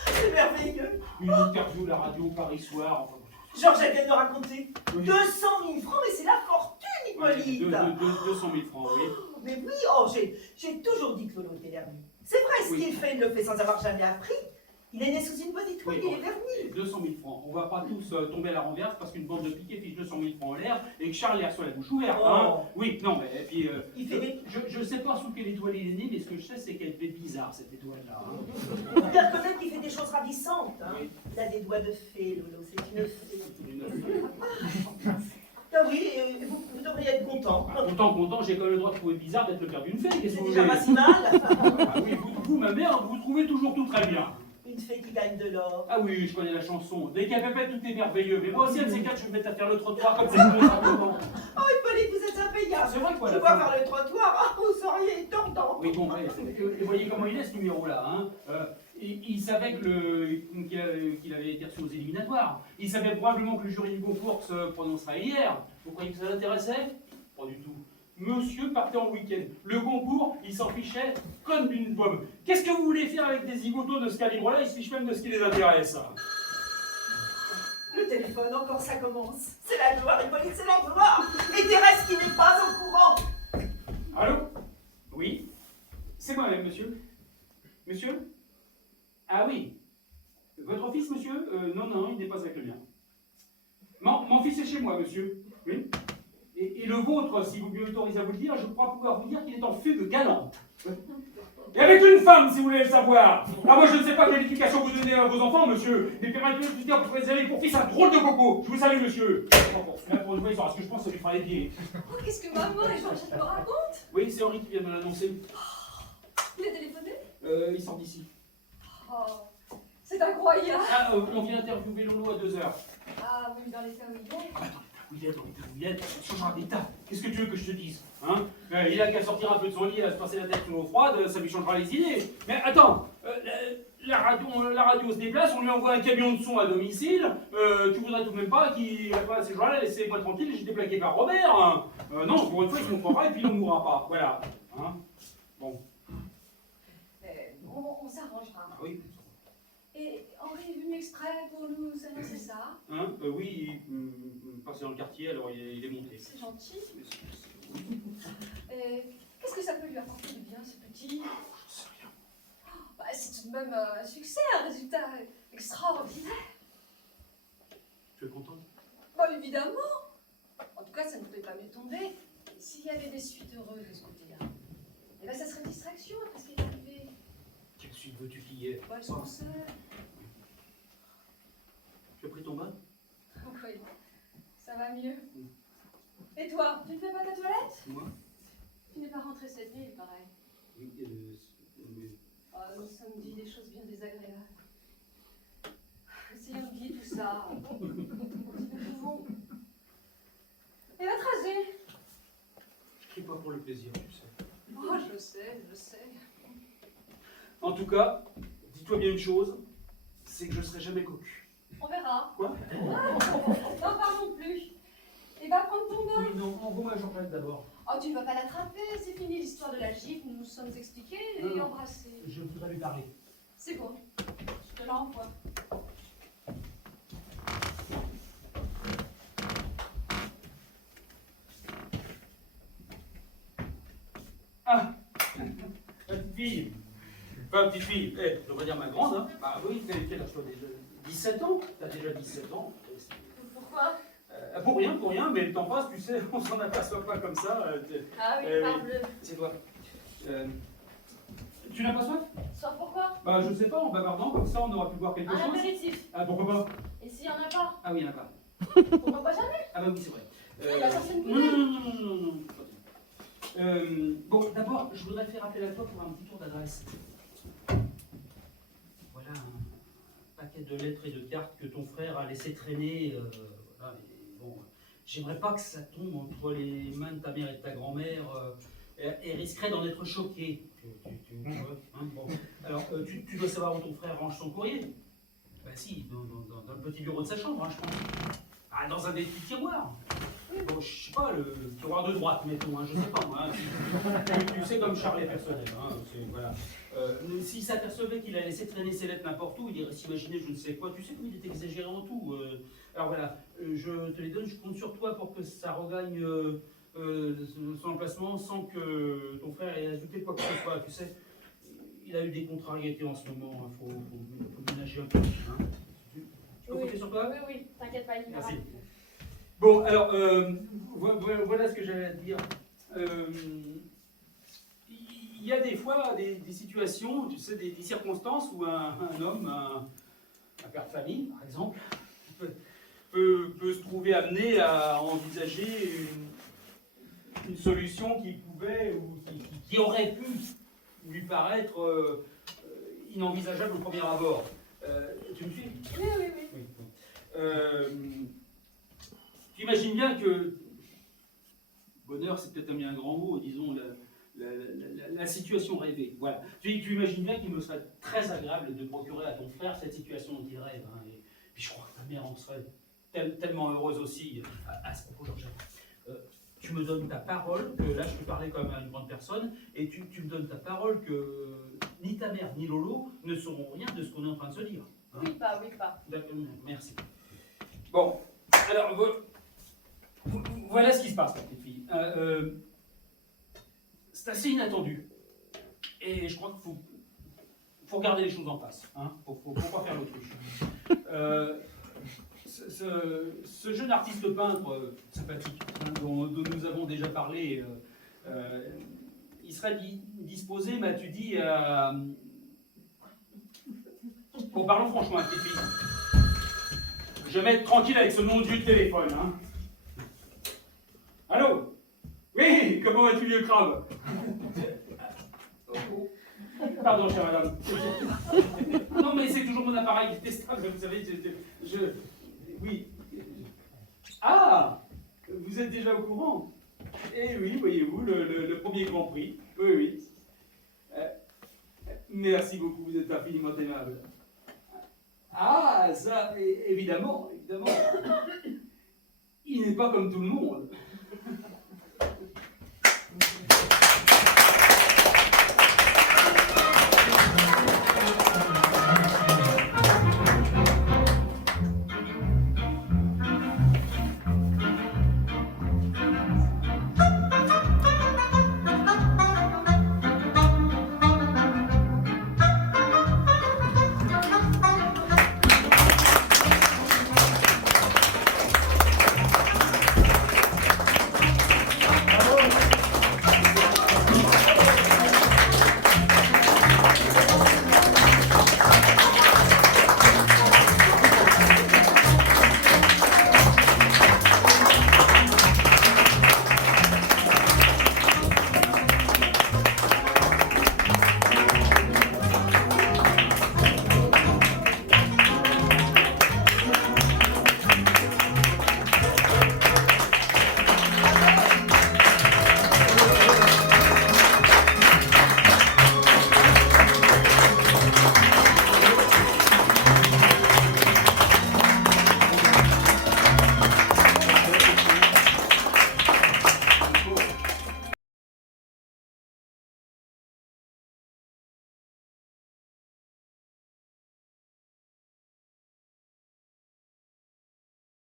C'est merveilleux. Une interview, la radio, Paris Soir, enfin... Georgette vient de me raconter. Oui. 200 000 francs, mais c'est la fortune, Hippolyte. 200 000 francs, oui. Mais oui, oh, j'ai toujours dit que Lolo était verni. C'est vrai, ce Oui. qu'il fait, il le fait sans avoir jamais appris. Il est né sous une bonne étoile, Oui, il bon. est verni. 200 000 francs. On va pas tous tomber à la renverse parce qu'une bande de piquets fiche 200 000 francs en l'air et que Charles est sur la bouche ouverte. Hein. Oh. Oui, non, mais et puis. Il fait des... Je sais pas sous quelle étoile il est né, mais ce que je sais, c'est qu'elle fait bizarre, cette étoile-là. Hein. On peut reconnaître qu'il fait des choses ravissantes. Hein. Oui. Il a des doigts de fée, Lolo, c'est une fée. Une- Ah oui, vous devriez être content. Content, j'ai quand même le droit de trouver bizarre d'être le père d'une fée. Qu'est-ce C'est que vous déjà voulez? pas si mal. Ah oui, vous, ma mère, vous trouvez toujours tout très bien. Une fée qui gagne de l'or. Ah oui, je connais la chanson. Dès qu'il y a pépette, tout est merveilleux. Mais moi aussi, elle C4, je vais me mettre à faire le trottoir comme ça. Oh, Hippolyte, vous êtes impayable. C'est vrai quoi, Tu la vois fin. faire le trottoir, vous seriez tordant. Oui, bon, vous voyez comment il est ce numéro-là. Hein il savait qu'il avait été reçu aux éliminatoires. Il savait probablement que le jury du concours se prononcerait hier. Vous croyez que ça l'intéressait? Pas du tout. Monsieur partait en week-end. Le concours, il s'en fichait comme d'une pomme. Qu'est-ce que vous voulez faire avec des zigotos de ce calibre-là? Ils se fichent même de ce qui les intéresse. Le téléphone, encore ça commence. C'est la gloire, Hippolyte, c'est la gloire. Et Thérèse qui n'est pas au courant. Allô? Oui? C'est moi-même, monsieur. Monsieur? Ah oui. Votre fils, monsieur? Non, il n'est pas avec le mien. Mon fils est chez moi, monsieur. Oui? Et le vôtre, si vous m'autorisez à vous le dire, je crois pouvoir vous dire qu'il est en fugue galante. Et avec une femme, si vous voulez le savoir. Ah, moi, je ne sais pas quelle éducation vous donnez à vos enfants, monsieur. Mais permettez-moi de vous dire que vous avez pour fils un drôle de coco. Je vous salue, monsieur. Pour une fois, il saura ce que je pense, ça lui fera les pieds. Oh, qu'est-ce que maman et Georgette me racontent? Oui, c'est Henri qui vient de me l'annoncer. Il a téléphoné? Il sort d'ici. Oh, c'est incroyable. Ah, on vient interviewer Lolo à 2 heures. Ah oui, dans les fermes, il est. Dans l'état où il est, il changera d'état. Qu'est-ce que tu veux que je te dise, hein? Il a qu'à sortir un peu de son lit, à se passer la tête sous l'eau froide, ça lui changera les idées. Mais attends, la radio se déplace, on lui envoie un camion de son à domicile. Tu voudrais tout de même pas qu'il fasse ces jours-là, laissez-moi tranquille, j'ai été plaqué par Robert. Hein. Non, pour une fois, il se comprendra et puis il ne mourra pas. Voilà. Hein? Bon. On s'arrangera. Ah oui. Et Henri est venu exprès pour nous annoncer ça. Hein? Oui, il passait dans le quartier, alors il est monté. C'est gentil. Qu'est-ce que ça peut lui apporter de bien, ce petit? Je sais rien. Bah, c'est tout de même un succès, un résultat extraordinaire. Tu es contente? Bah, évidemment. En tout cas, ça ne pouvait pas mieux tomber. S'il y avait des suites heureuses de ce côté-là, eh ben, ça serait distraction après ce qui est arrivé. Quelle suite veux-tu qu'il y ait? Bah, je pensais. Tu as pris ton bain? Oui, ça va mieux. Et toi, tu ne fais pas ta toilette? Moi? Tu n'es pas rentré cette nuit, il paraît. Oui, Nous sommes dit des choses bien désagréables. Essayons d'oublier tout ça. Si nous pouvons. Et la trasée? je crie pas pour le plaisir, tu sais. Oh, je sais, je sais. En tout cas, dis-toi bien une chose, c'est que je serai jamais cocu. On verra. Quoi? N'en parlons plus. Et va prendre ton bain. Oui, non, envoie-moi Jean-Jacques d'abord. Oh, tu ne vas pas l'attraper, c'est fini l'histoire de la gifle, nous nous sommes expliqués et Non. embrassés. Je voudrais lui parler. C'est bon, je te l'envoie. fille. Enfin, petite fille, eh, je devrais dire ma grande, hein. Bah oui, quel âge toi déjà 17 ans. T'as déjà 17 ans. Pourquoi? Pour rien, mais le temps passe, tu sais, on s'en aperçoit pas comme ça. Ah oui, oui. parbleu. C'est toi. Tu n'as pas soif? Soif pourquoi? Bah je sais pas, en bavardant, comme ça on aura pu boire quelque Un chose. apéritif. Ah pourquoi pas? Et s'il y en a pas? Ah oui, il n'y en a pas. On va pas jamais? Ah bah oui, c'est vrai. bah, ça, c'est une non, non, non, non, non, non, non. Bon, d'abord, je voudrais faire appel à toi pour un petit tour d'adresse. Voilà un paquet de lettres et de cartes que ton frère a laissé traîner. Voilà, et bon, j'aimerais pas que ça tombe entre les mains de ta mère et de ta grand-mère et risquerait d'en être choqué. Tu vois, hein, bon. Alors, tu dois savoir où ton frère range son courrier. Bah si, dans le petit bureau de sa chambre, hein, je pense. Ah, dans un des petits tiroirs. Bon, je sais pas, le tiroir de droite, mettons, hein, je sais pas moi. Hein, tu sais comme Charles est personnel. Hein, voilà. S'il s'apercevait qu'il a laissé traîner ses lettres n'importe où, il irait s'imaginer je ne sais quoi. Tu sais comme il est exagéré en tout. Alors voilà, je te les donne, je compte sur toi pour que ça regagne son emplacement sans que ton frère ait ajouté quoi que ce soit. Tu sais, il a eu des contrariétés en ce moment, il faut ménager un peu. Hein. Tu peux compter sur toi? Oui, t'inquiète pas, il Merci. Bon, alors, voilà ce que j'allais à te dire. Il y a des fois des situations, tu sais, des circonstances où un homme, un père de famille, par exemple, peut se trouver amené à envisager une solution qui pouvait ou qui aurait pu lui paraître inenvisageable au premier abord. Tu me suis? Oui. Tu imagines bien que bonheur, c'est peut-être un grand mot, disons la situation rêvée. Voilà. Tu imagines bien qu'il me serait très agréable de procurer à ton frère cette situation dont il rêve. Hein, et puis je crois que ta mère en serait tellement heureuse aussi. À ce propos, Georges, tu me donnes ta parole que là je peux parler comme à une grande personne, et tu me donnes ta parole que ni ta mère ni Lolo ne sauront rien de ce qu'on est en train de se dire. Hein. Oui, pas. D'accord, merci. Bon, alors voilà ce qui se passe, ma petite fille. C'est assez inattendu. Et je crois qu'il faut regarder les choses en face. Hein. Faut pas faire l'autruche. Ce jeune artiste peintre sympathique, hein, dont nous avons déjà parlé, il serait disposé, m'as-tu dit, à... Bon, parlons franchement, ma petite fille. Je vais être tranquille avec ce nom du téléphone. Hein. Allô? Oui, comment vas-tu, vieux crabe? Pardon, chère madame. Non, mais c'est toujours mon appareil détestable, vous savez, oui. Ah! Vous êtes déjà au courant? Eh oui, voyez-vous, le premier Grand Prix. Oui. Merci beaucoup, vous êtes infiniment aimable. Ah, ça, évidemment. Il n'est pas comme tout le monde.